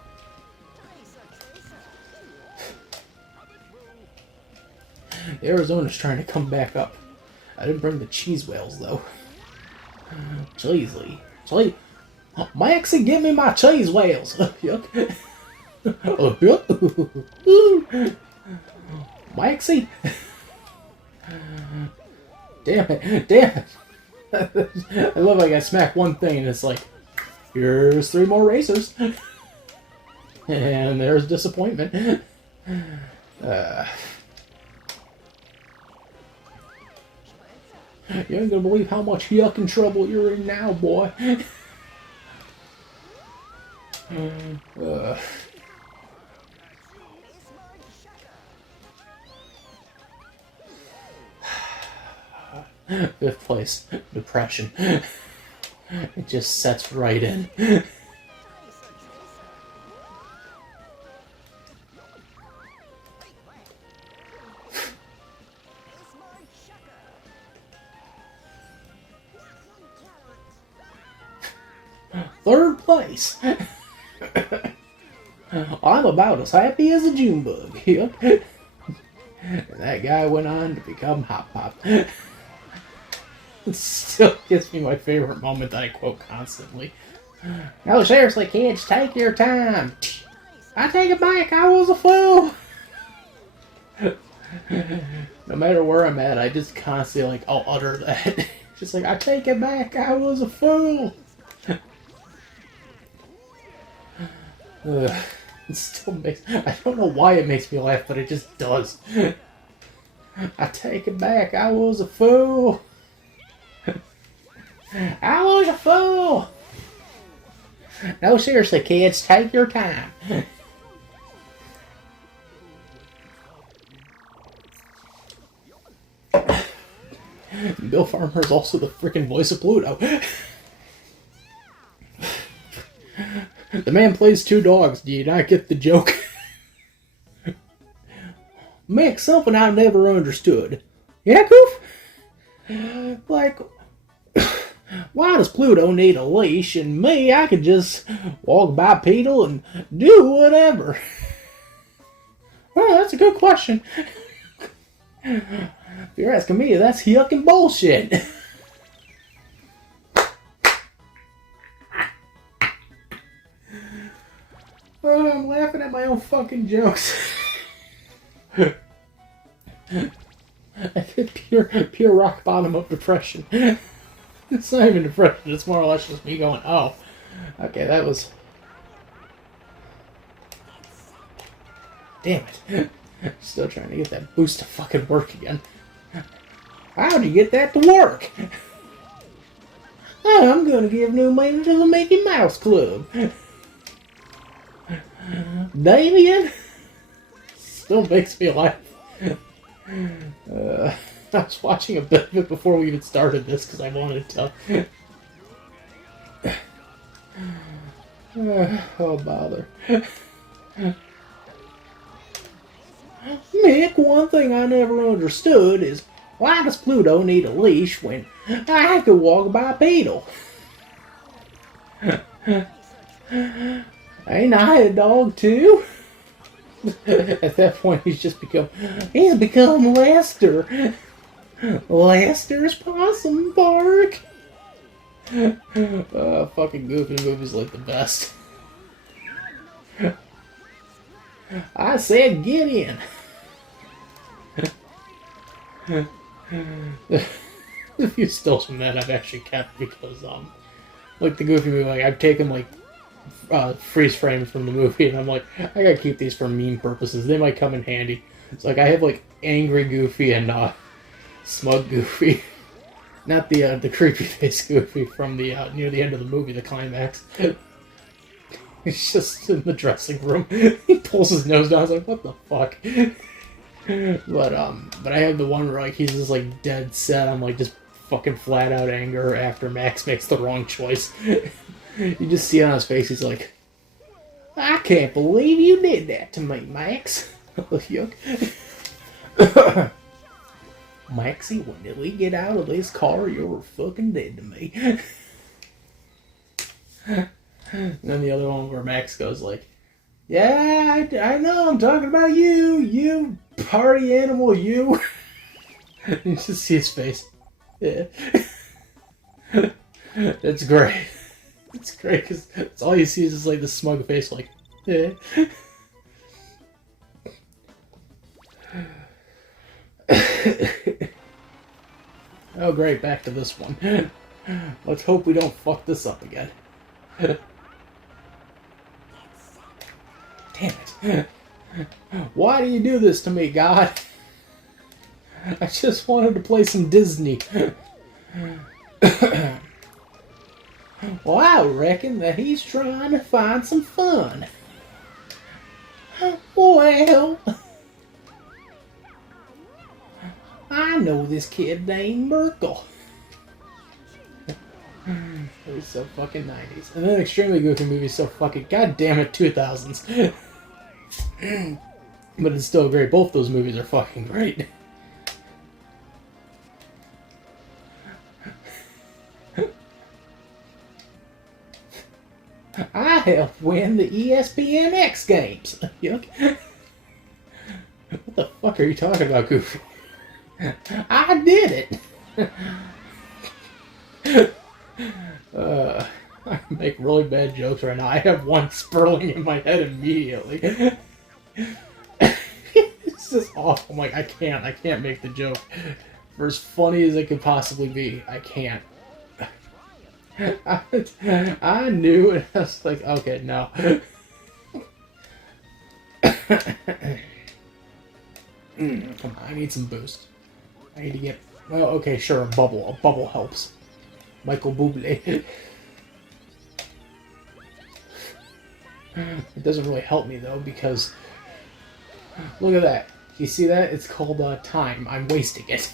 The Arizona's trying to come back up. I didn't bring the cheese whales, though. Cheesely. Maxie, give me my cheese whales! Hyuck. Maxie? Damn it. I love like I smack one thing and it's like, here's 3 more racers. And there's disappointment. You ain't gonna believe how much yucking trouble you're in now, boy. Fifth place, depression. It just sets right in. Third place. I'm about as happy as a June bug. And that guy went on to become Hop Pop. It still gives me my favorite moment that I quote constantly. No, seriously, kids, take your time. I take it back, I was a fool. No matter where I'm at, I just constantly, like, I'll utter that. Just like, I take it back, I was a fool. It still makes... I don't know why it makes me laugh, but it just does. I take it back, I was a fool. I was a fool. No, seriously, kids, take your time. Bill Farmer is also the freaking voice of Pluto. The man plays 2 dogs. Do you not get the joke? Mick, something I never understood. Yeah, Goof? Like, why does Pluto need a leash and me, I could just walk bipedal and do whatever? Well, that's a good question. If you're asking me, that's yucking bullshit. Oh, I'm laughing at my own fucking jokes. I hit pure rock bottom of depression. It's not even depression, it's more or less just me going, oh, okay, that was... Damn it. Still trying to get that boost to fucking work again. How'd you get that to work? Oh, I'm gonna give new money to the Mickey Mouse Club. Damien? Still makes me laugh. I was watching a bit of it before we even started this because I wanted to. Oh, bother. Mick, one thing I never understood is why does Pluto need a leash when I could walk bipedal? Ain't I a dog too? At that point, he's become Lester. Lester's Possum Park. Fucking Goofy movie's like the best. I said get in. A few stills from that I've actually kept because like the Goofy movie, like I've taken like freeze frames from the movie and I'm like, I gotta keep these for meme purposes. They might come in handy. It's like I have like angry Goofy and smug Goofy. Not the creepy face Goofy from the near the end of the movie, the climax. He's just in the dressing room. He pulls his nose down. I was like, what the fuck? But I have the one where like he's just like dead set on like just fucking flat out anger after Max makes the wrong choice. You just see it on his face. He's like, I can't believe you did that to me, Max. Hyuck. Maxie, when we get out of this car, you're fucking dead to me. And then the other one where Max goes like, yeah, I know, I'm talking about you, you party animal, you. You just see his face. Yeah. It's great. It's great because it's all you see is just like the smug face, like, yeah. Oh great, back to this one. Let's hope we don't fuck this up again. Damn it. Why do you do this to me, God? I just wanted to play some Disney. Well, I reckon that he's trying to find some fun. Well, I know this kid named Merkel. It was so fucking 90s. And then Extremely Goofy movie so fucking goddamn it 2000s. But it's still great. Both those movies are fucking great. I helped win the ESPN X Games. Yuck. What the fuck are you talking about, Goofy? I did it! I make really bad jokes right now. I have one spurling in my head immediately. It's just awful. I'm like, I can't make the joke. For as funny as it could possibly be, I can't. I knew it. I was like, okay, no. Come on, I need some boost. I need to get... Oh, okay, sure, a bubble. A bubble helps. Michael Bublé. It doesn't really help me, though, because... Look at that. You see that? It's called time. I'm wasting it.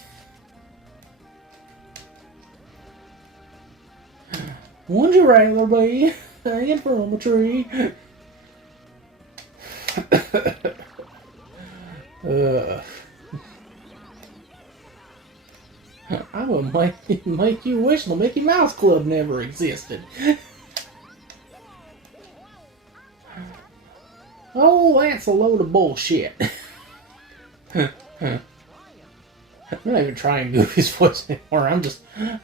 Would you rather be hanging from a tree? I will make you wish the Mickey Mouse Club never existed. Oh, that's a load of bullshit. I'm not even trying Goofy's voice anymore.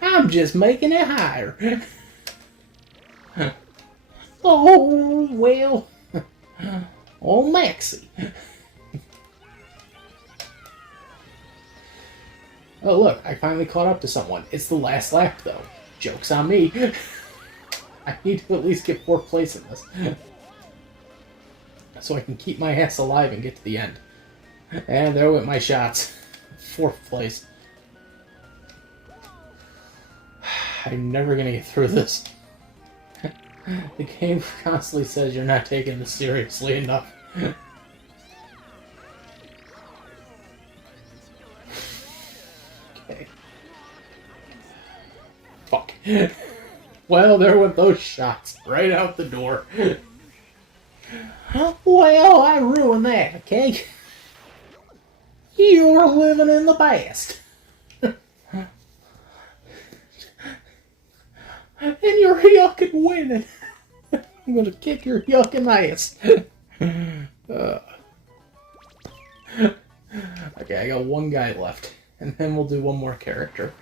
I'm just making it higher. Oh, well. Oh, Maxie. Oh, look, I finally caught up to someone. It's the last lap, though. Joke's on me. I need to at least get 4th place in this. So I can keep my ass alive and get to the end. And there went my shots. 4th place. I'm never gonna get through this. The game constantly says you're not taking this seriously enough. Fuck. Well, there went those shots. Right out the door. Well, I ruined that, okay? You're living in the past. And you're yucking winning. I'm gonna kick your yucking ass. Okay, I got one guy left. And then we'll do one more character.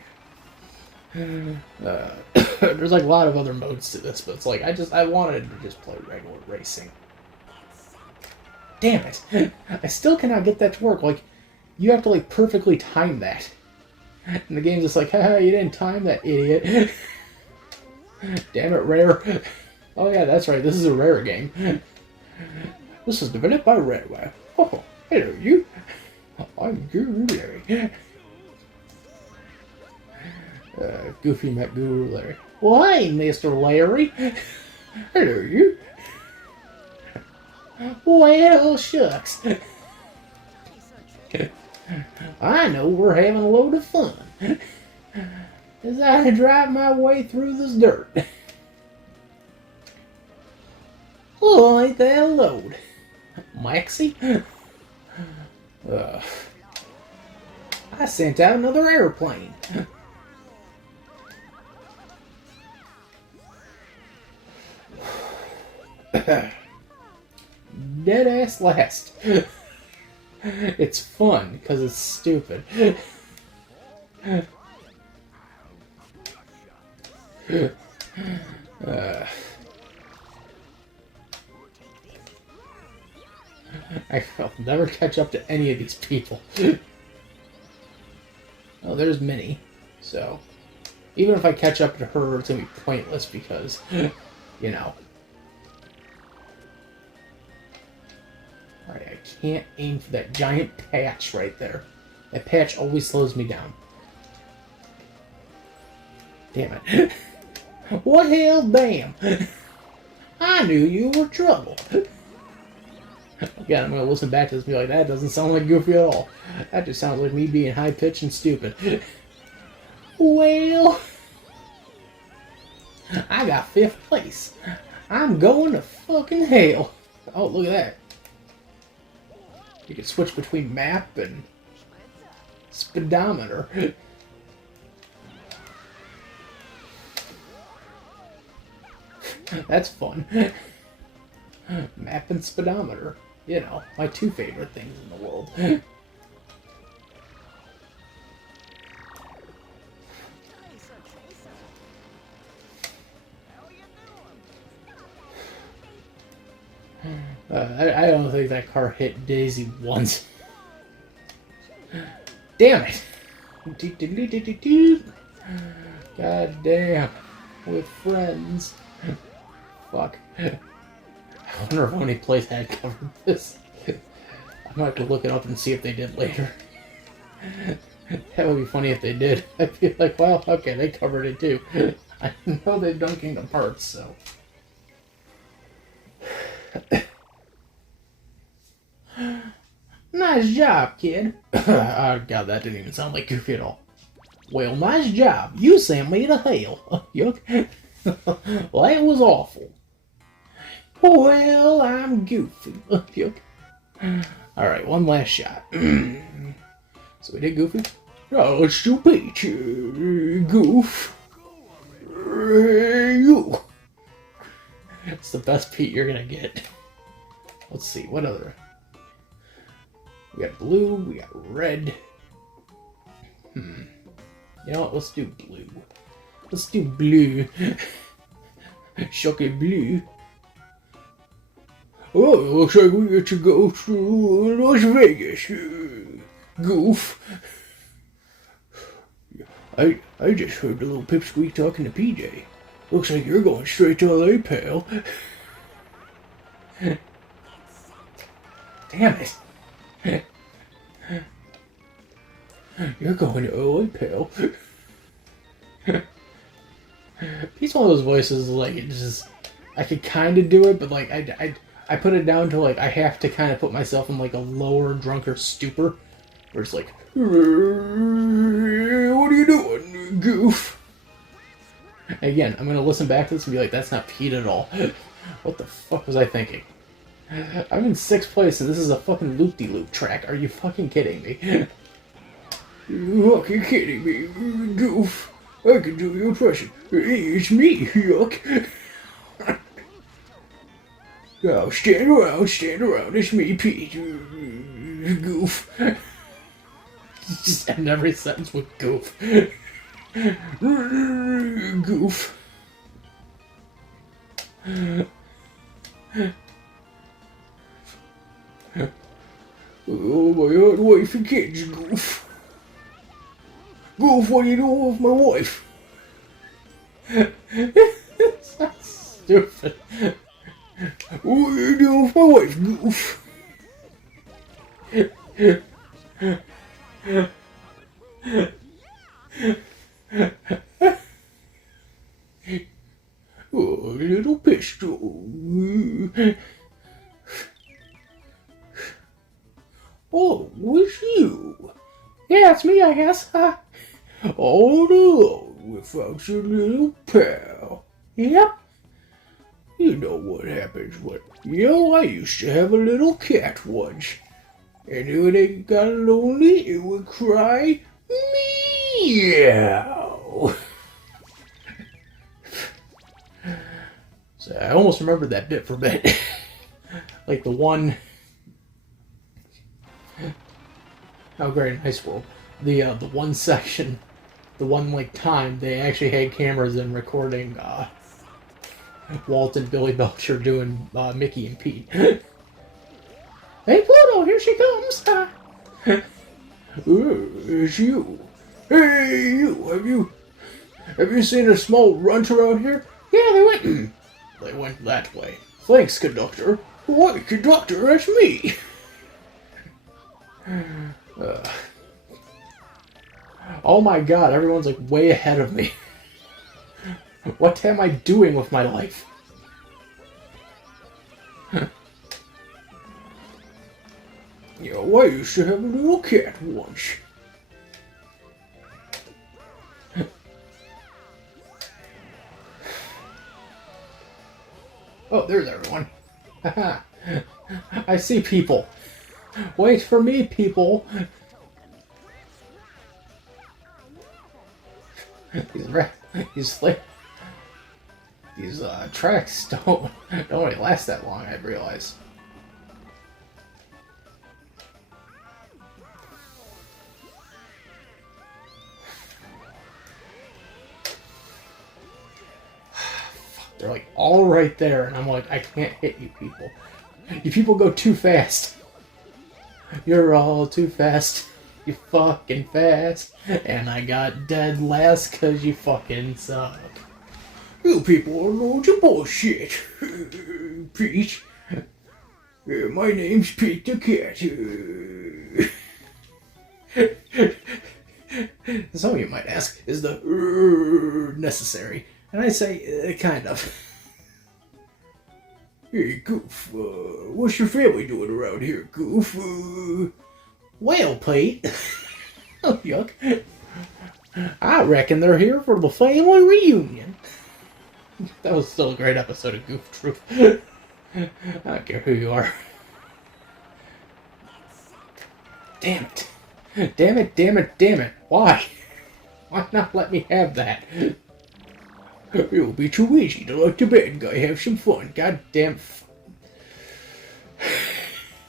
There's like a lot of other modes to this, but it's like I wanted to just play regular racing. Damn it! I still cannot get that to work. Like, you have to like perfectly time that. And the game's just like, haha, you didn't time that, idiot. Damn it, Rare. Oh yeah, that's right, this is a Rare game. This is developed by Rareware. Oh, hello you. I'm Guru Larry. Goofy met Guru Larry. Well, hey, Mr. Larry. Hello you. Well, shucks. I know we're having a load of fun as I drive my way through this dirt. Oh, ain't that a load? Maxie? I sent out another airplane. Dead ass last. It's fun because it's stupid. I'll never catch up to any of these people. Oh, there's Minnie. So, even if I catch up to her, it's gonna be pointless because, you know. Alright, I can't aim for that giant patch right there. That patch always slows me down. Damn it. What hell, damn! I knew you were trouble. Again, I'm going to listen back to this and be like, that doesn't sound like Goofy at all. That just sounds like me being high-pitched and stupid. Well, I got 5th place. I'm going to fucking hell. Oh, look at that. You can switch between map and speedometer. That's fun. Map and speedometer. You know, my 2 favorite things in the world. I don't think that car hit Daisy once. Damn it! God damn. We're friends. Fuck. I wonder if any place had covered this. I might have to look it up and see if they did later. That would be funny if they did. I'd be like, well, okay, they covered it too. I know they've done Kingdom Hearts, so. Nice job, kid. Oh, God, that didn't even sound like Goofy at all. Well, nice job. You sent me to hell. Yuck. Well, that was awful. Well, I'm Goofy. Yuck. Alright, one last shot. So we did Goofy. Oh, it's to beat you, Goof. You. It's the best Pete you're gonna get. Let's see, what other? We got blue, we got red. You know what, let's do blue. Let's do blue. Chocolate blue. Oh, it looks like we get to go to Las Vegas. Goof. I just heard the little pipsqueak talking to PJ. Looks like you're going straight to LA, pal. Damn it. You're going to LA, pal. He's one of those voices, like, it just, I could kind of do it, but, like, I put it down to, like, I have to kind of put myself in, like, a lower, drunker stupor, where it's like, what Goof. Again, I'm gonna listen back to this and be like, that's not Pete at all. What the fuck was I thinking? I'm in 6th place and this is a fucking loop-de-loop track. Are you fucking kidding me? You fucking kidding me, Goof? I can do your impression. Hey, it's me, Hyuck. Oh, stand around, it's me, Pete. Goof. Just end every sentence with goof. Goof. Oh, my hot wife and kids, Goof. Goof, what are you doing with my wife? It's not stupid. What are you doing with my wife, Goof? Oh, little pistol. Oh, it's you. Yeah, it's me, I guess. All alone without your little pal. Yep. You know what happens when... I used to have a little cat once. And when it got lonely, it would cry, meow. So I almost remembered that bit for a bit. Like the one... Oh, great, in high school. The one section, the one, like, time, they actually had cameras in recording, Walt and Billy Belcher doing, Mickey and Pete. Hey, Pluto, here she comes! It's you. Hey, you, have you seen a small runt around here? Yeah, they went that way. Thanks, conductor. Why, conductor, that's me! Oh my god, everyone's like way ahead of me. What am I doing with my life? I used to have a little cat once. Oh, there's everyone. I see people. Wait for me, people. These tracks don't really last that long, I realize. They're like all right there, and I'm like, I can't hit you people. You people go too fast. You're all too fast. You fucking fast. And I got dead last cause you fucking suck. You people are loads of bullshit. Pete. My name's Pete the Cat. Some of you might ask, is the necessary? And I say, kind of. Hey, Goof, what's your family doing around here, Goof? Well, Pete. Oh, Yuck. I reckon they're here for the family reunion. That was still a great episode of Goof Troop. I don't care who you are. Damn it. Damn it, damn it, damn it. Why? Why not let me have that? It'll be too easy to let the bad guy have some fun. Goddamn.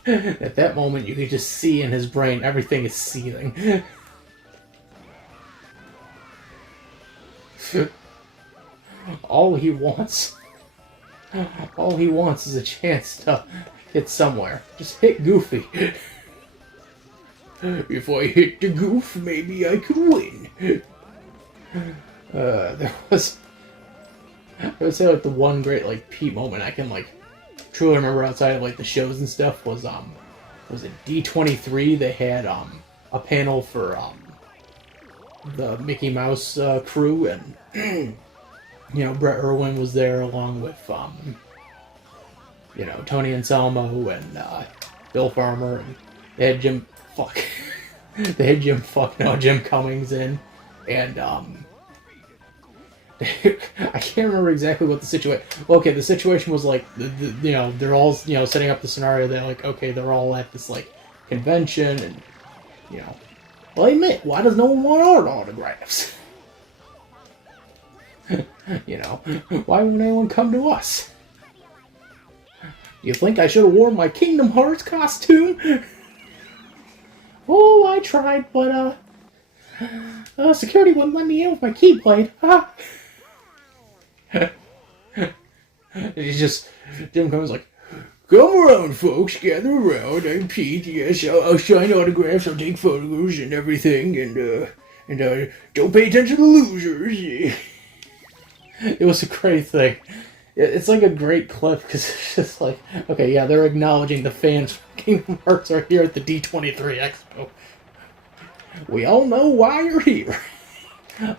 At that moment, you could just see in his brain everything is seething. All he wants is a chance to hit somewhere. Just hit Goofy. If I hit the Goof, maybe I could win. There was... I would say, like, the one great, like, Pete moment I can, like, truly remember outside of, like, the shows and stuff was it D23? They had, a panel for, the Mickey Mouse, crew, and, Brett Irwin was there along with, Tony Anselmo and, Bill Farmer, and they had Jim Cummings in, and, I can't remember exactly what the situation. Well, okay, the situation was like, you know, they're all, you know, setting up the scenario that like, okay, they're all at this like convention, and you know, well, admit, why does no one want art autographs? You know, why won't anyone come to us? You think I should have worn my Kingdom Hearts costume? Oh, I tried, but security wouldn't let me in with my keyblade. He's just, Jim comes like, come around, folks, gather around. I'm Pete. Yes, I'll sign autographs, I'll take photos and everything, and don't pay attention to losers. It was a great thing. It's like a great clip because it's just like, okay, yeah, they're acknowledging the fans from Kingdom Hearts are here at the D23 Expo. We all know why you're here.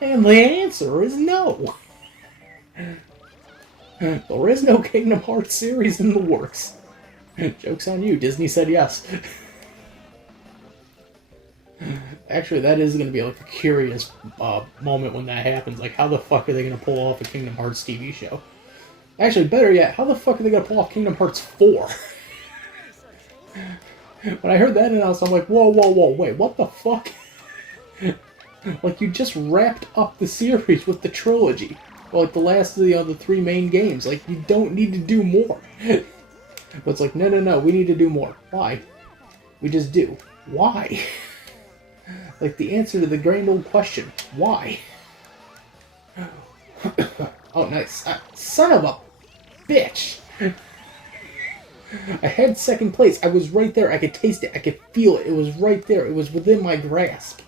And the answer is no. There is no Kingdom Hearts series in the works. Joke's on you, Disney said yes. Actually, that is going to be like a curious moment when that happens. Like, how the fuck are they going to pull off a Kingdom Hearts TV show? Actually, better yet, how the fuck are they going to pull off Kingdom Hearts 4? When I heard that announced, I'm like, whoa, wait, what the fuck? Like, you just wrapped up the series with the trilogy. Well, like, the last of the 3 main games. Like, you don't need to do more. But it's like, no, we need to do more. Why? We just do. Why? Like, the answer to the grand old question. Why? Oh, nice. Son of a bitch! I had second place. I was right there. I could taste it. I could feel it. It was right there. It was within my grasp.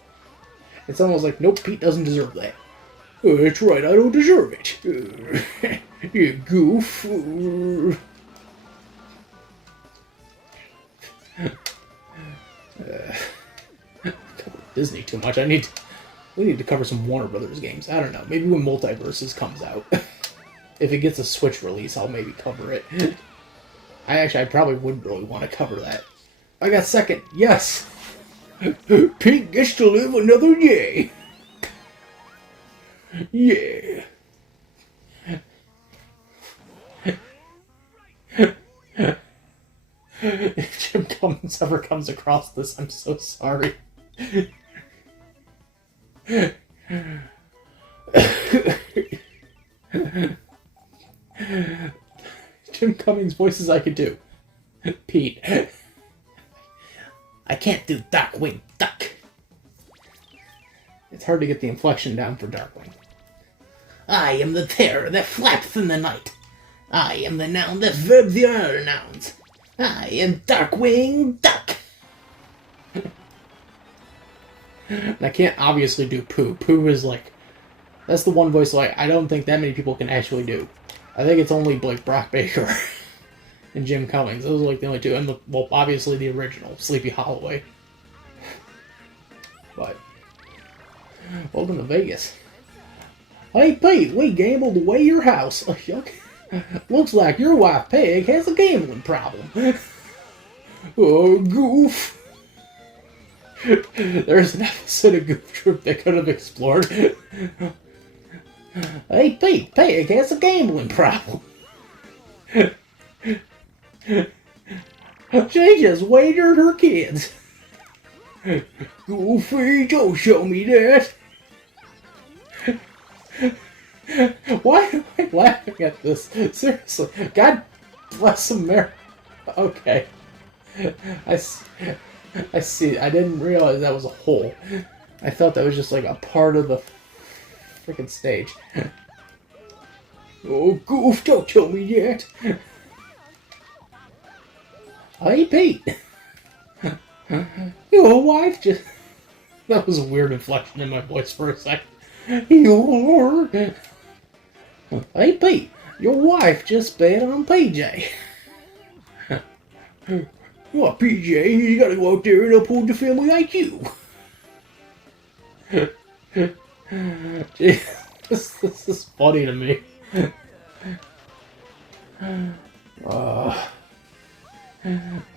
And someone was like, nope, Pete doesn't deserve that. Oh, that's right, I don't deserve it. You goof. Cover Disney too much. We need to cover some Warner Brothers games. I don't know. Maybe when Multiverses comes out. If it gets a Switch release, I'll maybe cover it. I probably would really want to cover that. I got second. Yes. Pete gets to live another day. Yeah. If Jim Cummings ever comes across this, I'm so sorry. Jim Cummings voices I could do. Pete. I can't do Darkwing Duck. It's hard to get the inflection down for Darkwing. I am the terror that flaps in the night. I am the noun that verbs the other nouns. I am Darkwing Duck. I can't obviously do Pooh. Pooh is like, that's the one voice like I don't think that many people can actually do. I think it's only like Brock Baker and Jim Cummings. Those are like the only two. And well, obviously the original, Sleepy Holloway. But welcome to Vegas. Hey Pete, we gambled away your house. Hyuck. Looks like your wife Peg has a gambling problem. Oh, Goof. There's an episode of Goof Troop that could have explored. Hey Pete, Peg has a gambling problem. She just wagered her kids. Goofy, don't show me that. Why am I laughing at this? Seriously, God bless America. Okay. I see. I didn't realize that was a hole. I thought that was just like a part of the freaking stage. Oh, Goof, don't tell me yet. Hey, Pete. Your wife just... That was a weird inflection in my voice for a second. Hey, Pete. Your wife just bet on PJ. What, PJ? You gotta go out there and uphold the family IQ. Gee, this is funny to me. I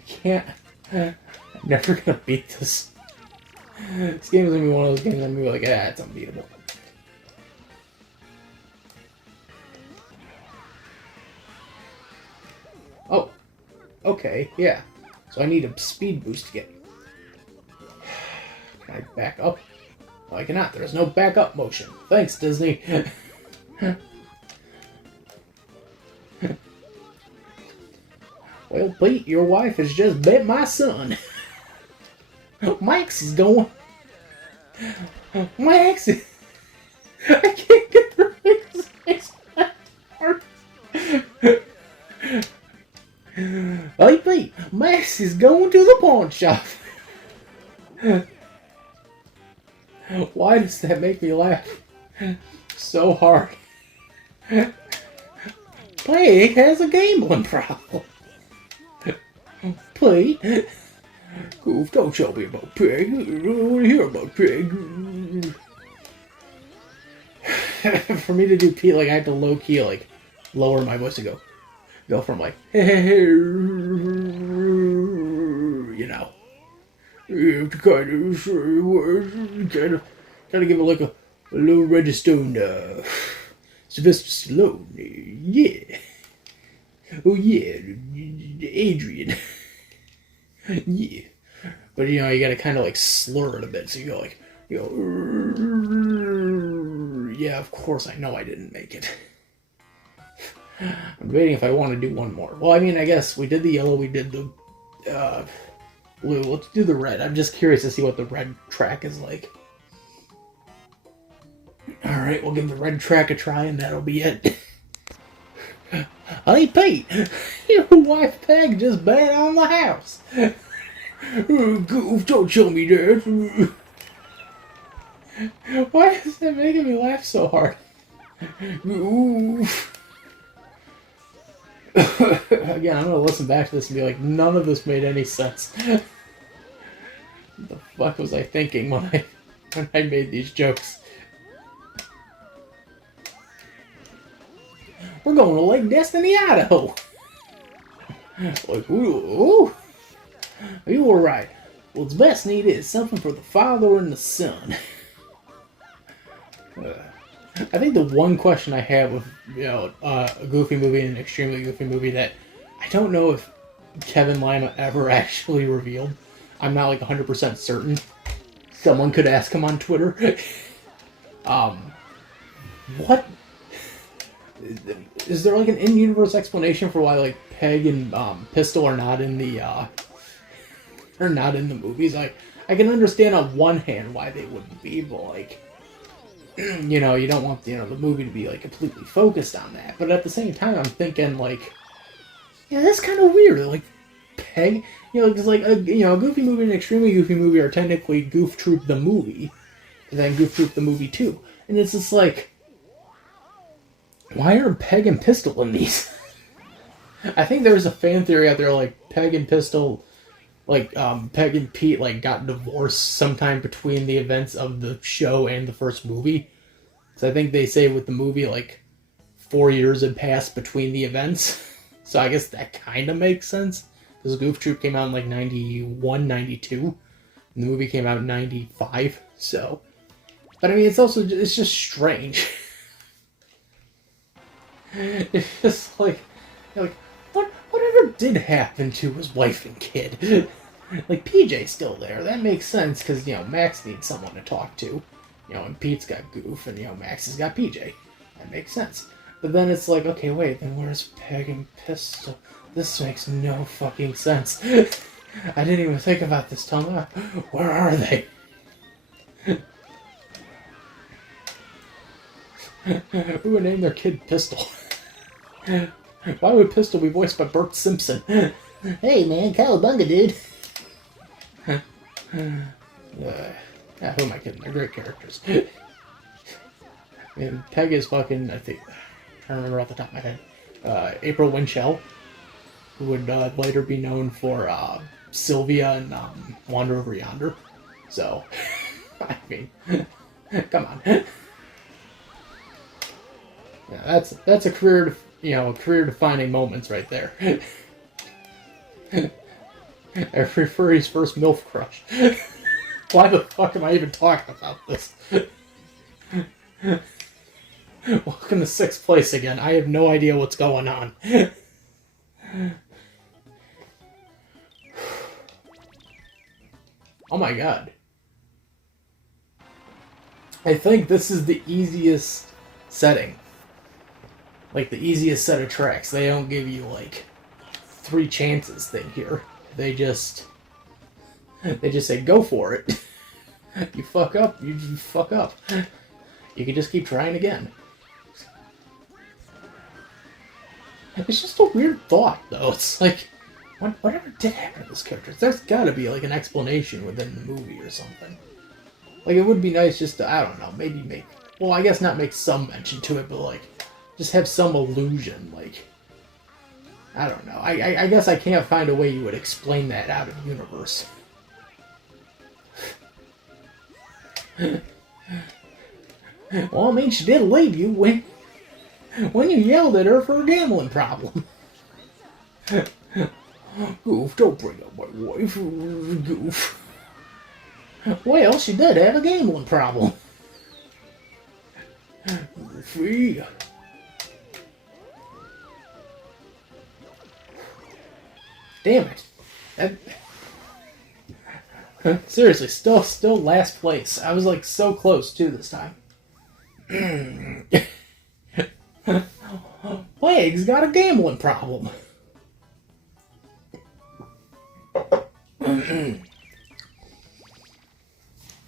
can't. I'm never gonna beat this. This game is gonna be one of those games I'm gonna be like, it's unbeatable. Oh, okay, yeah. So I need a speed boost to get... Can I back up? No, I cannot. There is no backup motion. Thanks, Disney. Well, Pete, your wife has just bit my son. Max is going. Max is... I can't get the right part. Hey, Pete, Max is going to the pawn shop. Why does that make me laugh so hard? Pete has a gambling problem. Pete, Goof, don't show me about Pig. I don't want to hear about Pig. For me to do Pete, like, I have to low key, like, lower my voice to go from like, hey, you know. You have to kind of say words, kind of give it like a low register, Sylvester Stallone, yeah. Oh yeah, Adrian, yeah. But you know, you gotta kind of like slur it a bit, so you go like, yeah. Of course, I know I didn't make it. I'm debating if I want to do one more. Well, I mean, I guess we did the yellow, we did the blue. Let's do the red. I'm just curious to see what the red track is like. Alright, we'll give the red track a try, and that'll be it. Hey, Pete! Your wife Peg just bet on the house. Goof, don't show me that. Why is that making me laugh so hard? Goof. Again, I'm gonna listen back to this and be like, none of this made any sense. What the fuck was I thinking when I made these jokes? We're going to Lake Destiny, Idaho. Like, ooh, you were right. What's best needed is something for the father and the son. I think the one question I have with, you know, a Goofy movie and an extremely Goofy movie that I don't know if Kevin Lima ever actually revealed. I'm not like 100% certain. Someone could ask him on Twitter. What? Is there like an in-universe explanation for why like Peg and Pistol are not in the movies? Like, I can understand on one hand why they wouldn't be, but like, you know, you don't want the movie to be like completely focused on that. But at the same time, I'm thinking like, yeah, that's kind of weird. Like, Peg, you know, because like a Goofy movie and an extremely Goofy movie are technically Goof Troop the movie, and then Goof Troop the movie too. And it's just like, why are Peg and Pistol in these? I think there's a fan theory out there like Peg and Pistol, like Peg and Pete like got divorced sometime between the events of the show and the first movie. So I think they say with the movie like 4 years had passed between the events. So I guess that kind of makes sense. Because Goof Troop came out in like 91, 92. And the movie came out in 95. So, but I mean, it's just strange. It's just like, you're like, whatever did happen to his wife and kid? Like, PJ's still there. That makes sense, because, you know, Max needs someone to talk to. You know, and Pete's got Goof, and, you know, Max has got PJ. That makes sense. But then it's like, okay, wait, then where's Peg and Pistol? This makes no fucking sense. I didn't even think about this till now. Where are they? Who would name their kid Pistol? Why would Pistol be voiced by Bert Simpson? Hey man, cowabunga, dude. Who am I kidding? They're great characters. And Peg is fucking, I think, I'm trying to remember off the top of my head, April Winchell, who would later be known for Sylvia and Wander Over Yonder. So, I mean, come on. Yeah, that's a career, career-defining moments right there. Every furry's first MILF crush. Why the fuck am I even talking about this? Welcome to 6th place again. I have no idea what's going on. Oh my god. I think this is the easiest setting. Like, the easiest set of tracks. They don't give you, like, 3 chances thing here. They just say, go for it. You fuck up, you fuck up. You can just keep trying again. It's just a weird thought, though. It's like, whatever did happen to this character? There's gotta be, like, an explanation within the movie or something. Like, it would be nice just to, I don't know, maybe make... Well, I guess not make some mention to it, but, like, just have some illusion, like... I don't know. I guess I can't find a way you would explain that out of universe. Well, I mean, she did leave you when you yelled at her for a gambling problem. Goof, don't bring up my wife. Goof. Well, she did have a gambling problem. Goofy. Damn it. Seriously, still last place. I was like so close too this time. Plague's got a gambling problem.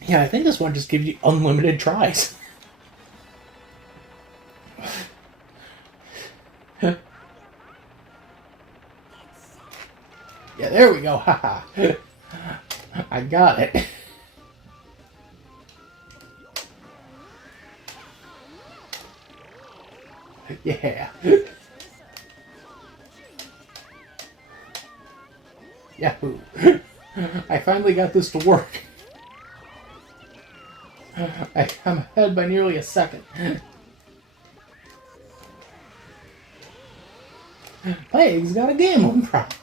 Yeah, I think this one just gives you unlimited tries. Yeah, there we go. Haha. I got it. Yeah. Yahoo. I finally got this to work. I'm ahead by nearly a second. Plague's got a gambling problem.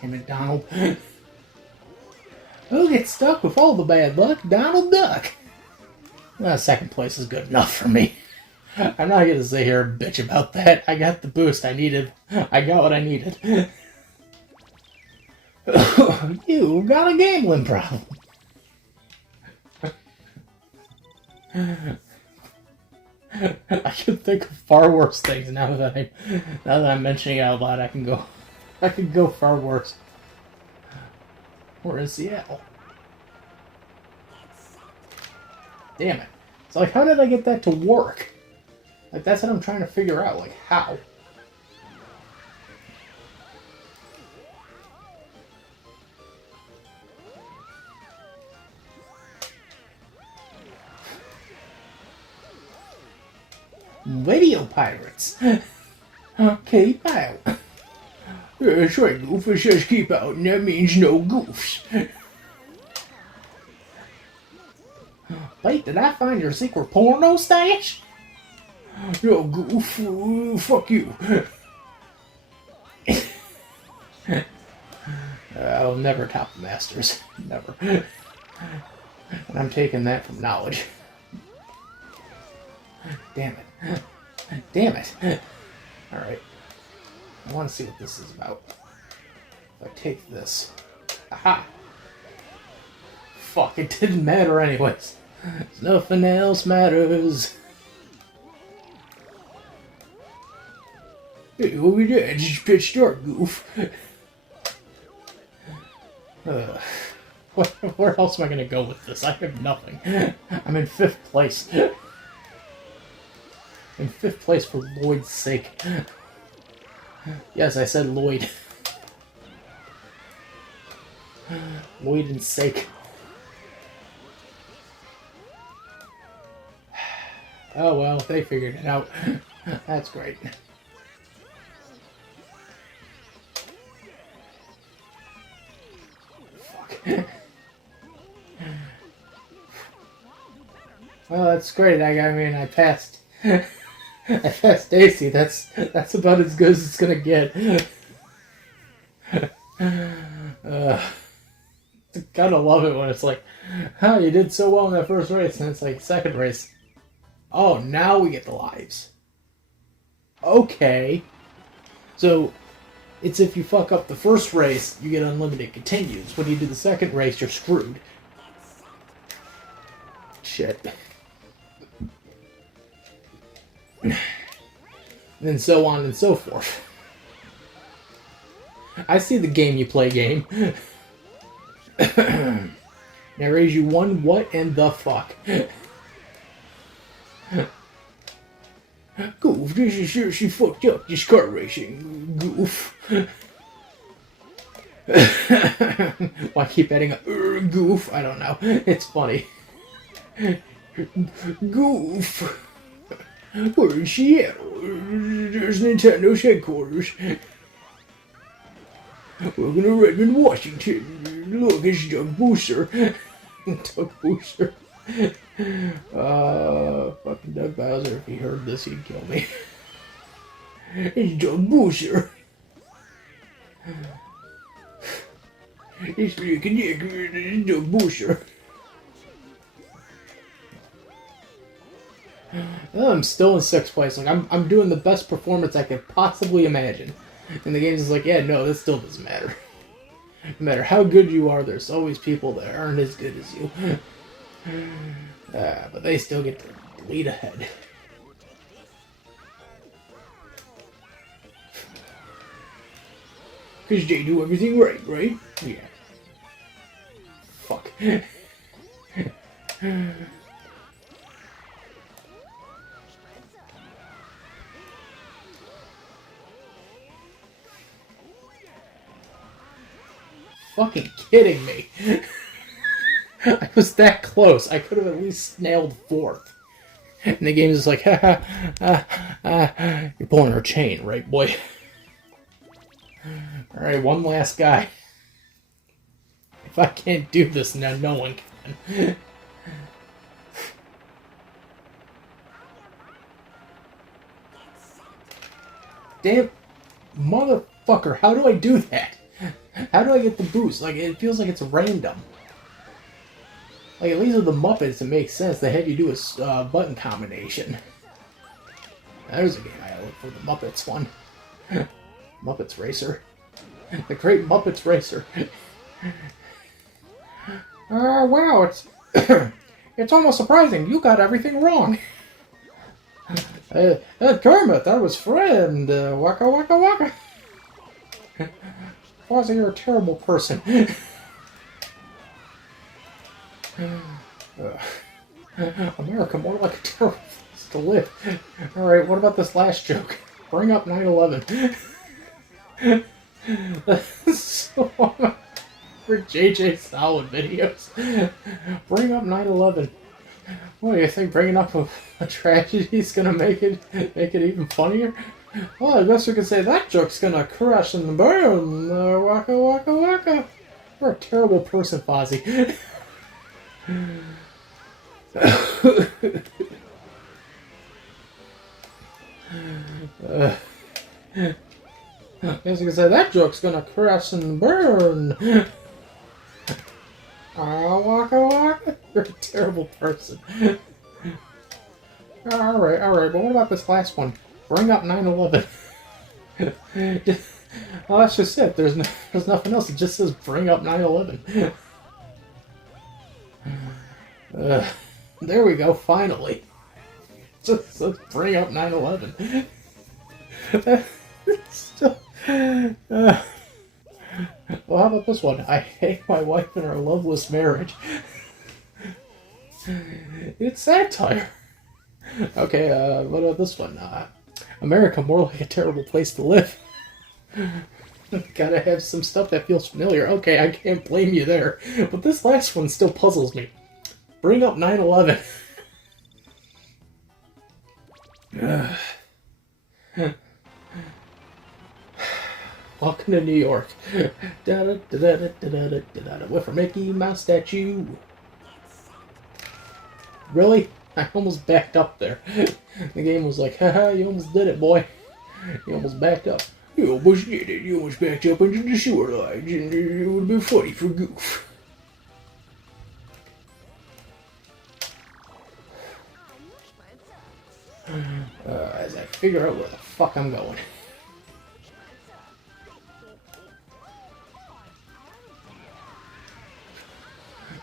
Damn it, Donald. Who gets stuck with all the bad luck? Donald Duck. Well, second place is good enough for me. I'm not going to sit here and bitch about that. I got the boost I needed. I got what I needed. You got a gambling problem. I can think of far worse things now that I'm mentioning it out loud. I can go far worse. We're in Seattle. Damn it. So, like, how did I get that to work? Like, that's what I'm trying to figure out. Like, how? Video pirates. Keep out. That's right, Goof. It says keep out, and that means no goofs. Wait, did I find your secret porno stash? No, Goof. Fuck you. I'll never top the Masters. Never. And I'm taking that from knowledge. Damn it. Damn it. Alright. I want to see what this is about. If I take this. Aha! Fuck, it didn't matter anyways. Nothing else matters. Hey, what we did? Just pitch dark, Goof. Where else am I gonna go with this? I have nothing. I'm in 5th place. In 5th place for Lloyd's sake. Yes, I said Lloyd. Lloyd and sake. Oh well, they figured it out. That's great. Fuck. Well, that's great. I mean, I passed. I passed Stacy. That's about as good as it's gonna get. I kind of love it when it's like, "Huh, you did so well in that first race," and it's like, second race. Oh, now we get the lives. Okay. So, it's if you fuck up the first race, you get unlimited continues. When you do the second race, you're screwed. Shit. And so on and so forth. I see the game you play game. Now raise you one what and the fuck. Goof, this is sure she fucked up this car racing. Goof. Why keep adding a goof? I don't know. It's funny. Goof. Where is she at? There's Nintendo's headquarters. Welcome to Redmond, Washington. Look, it's Doug Booster. Doug Booster. Fucking Doug Bowser, if he heard this, he'd kill me. It's Doug Booster. It's Doug Booster. I'm still in 6th place. Like I'm doing the best performance I could possibly imagine. And the game's just like, yeah, no, that still doesn't matter. No matter how good you are, there's always people that aren't as good as you. But they still get to lead ahead. Because they do everything right, right? Yeah. Fuck. Fucking kidding me. I was that close. I could have at least nailed 4th. And the game is like, you're pulling our chain, right, boy? Alright, one last guy. If I can't do this, now no one can. Damn motherfucker, how do I do that? How do I get the boost? Like, it feels like it's random. Like, at least with the Muppets, it makes sense. They have you do a button combination. There's a game I gotta look for, the Muppets one. Muppets Racer. The Great Muppets Racer. Wow, it's... it's almost surprising. You got everything wrong. Kermit, that was friend. Waka waka waka. Fozzie, you're a terrible person. America, more like a terrible place to live. Alright, what about this last joke? Bring up 9/11. So, for JJ Solid videos. Bring up 9/11. What do you think? Bringing up a tragedy is gonna make it even funnier? Well, I guess we could say that joke's gonna crash and burn. Waka waka waka. You're a terrible person, Fozzie. Guess we could say that joke's gonna crash and burn. Waka waka. You're a terrible person. Alright, but what about this last one? Bring up 9/11. Well, that's just it. There's nothing else. It just says bring up 9/11. There we go, finally. Just let's bring up 9/11. Still, well, how about this one? I hate my wife and our loveless marriage. It's satire. Okay, what about this one? America, more like a terrible place to live. Gotta have some stuff that feels familiar. Okay, I can't blame you there. But this last one still puzzles me. Bring up 9/11. Welcome to New York. With a Mickey Mouse statue. Really? I almost backed up there. The game was like, haha, you almost did it, boy. You almost backed up. You almost did it. You almost backed up into the sewer lines, and it would have been funny for Goof. As I figure out where the fuck I'm going.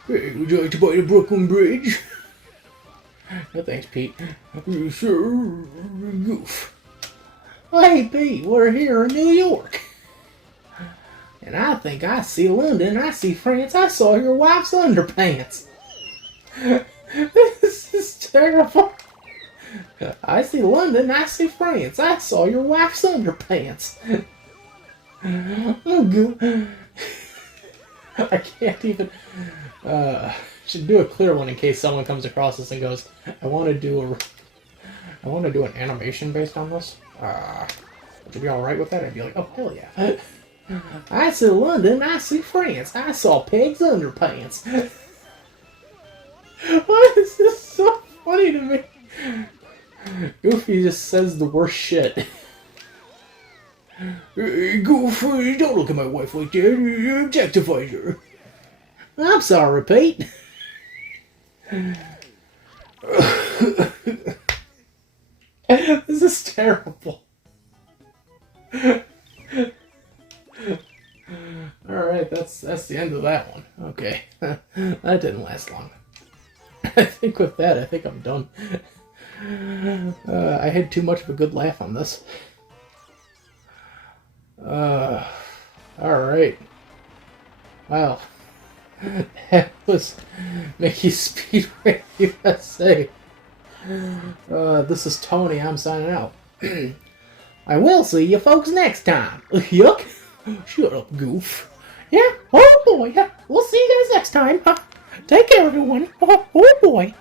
Hey, would you like to buy the Brooklyn Bridge? No thanks, Pete. Sir, Goof. Hey, Pete, we're here in New York. And I think I see London, I see France, I saw your wife's underpants. This is terrible. I see London, I see France, I saw your wife's underpants. Oh, good. I can't even... should do a clear one in case someone comes across this and goes, I want to do an animation based on this. Would you be alright with that? I'd be like, oh, hell yeah. I see London, I see France, I saw Peg's underpants. Why is this so funny to me? Goofy just says the worst shit. Hey, Goofy, don't look at my wife like that. You objectified her. I'm sorry, Pete. This is terrible. Alright, that's the end of that one. Okay. That didn't last long. I think with that, I think I'm done. I had too much of a good laugh on this. Alright. Wow. That was Mickey's Speedway USA. This is Tony, I'm signing out. I will see you folks next time. Hyuck? Shut up, Goof. Yeah? Oh boy, we'll see you guys next time. Take care, everyone. Oh boy.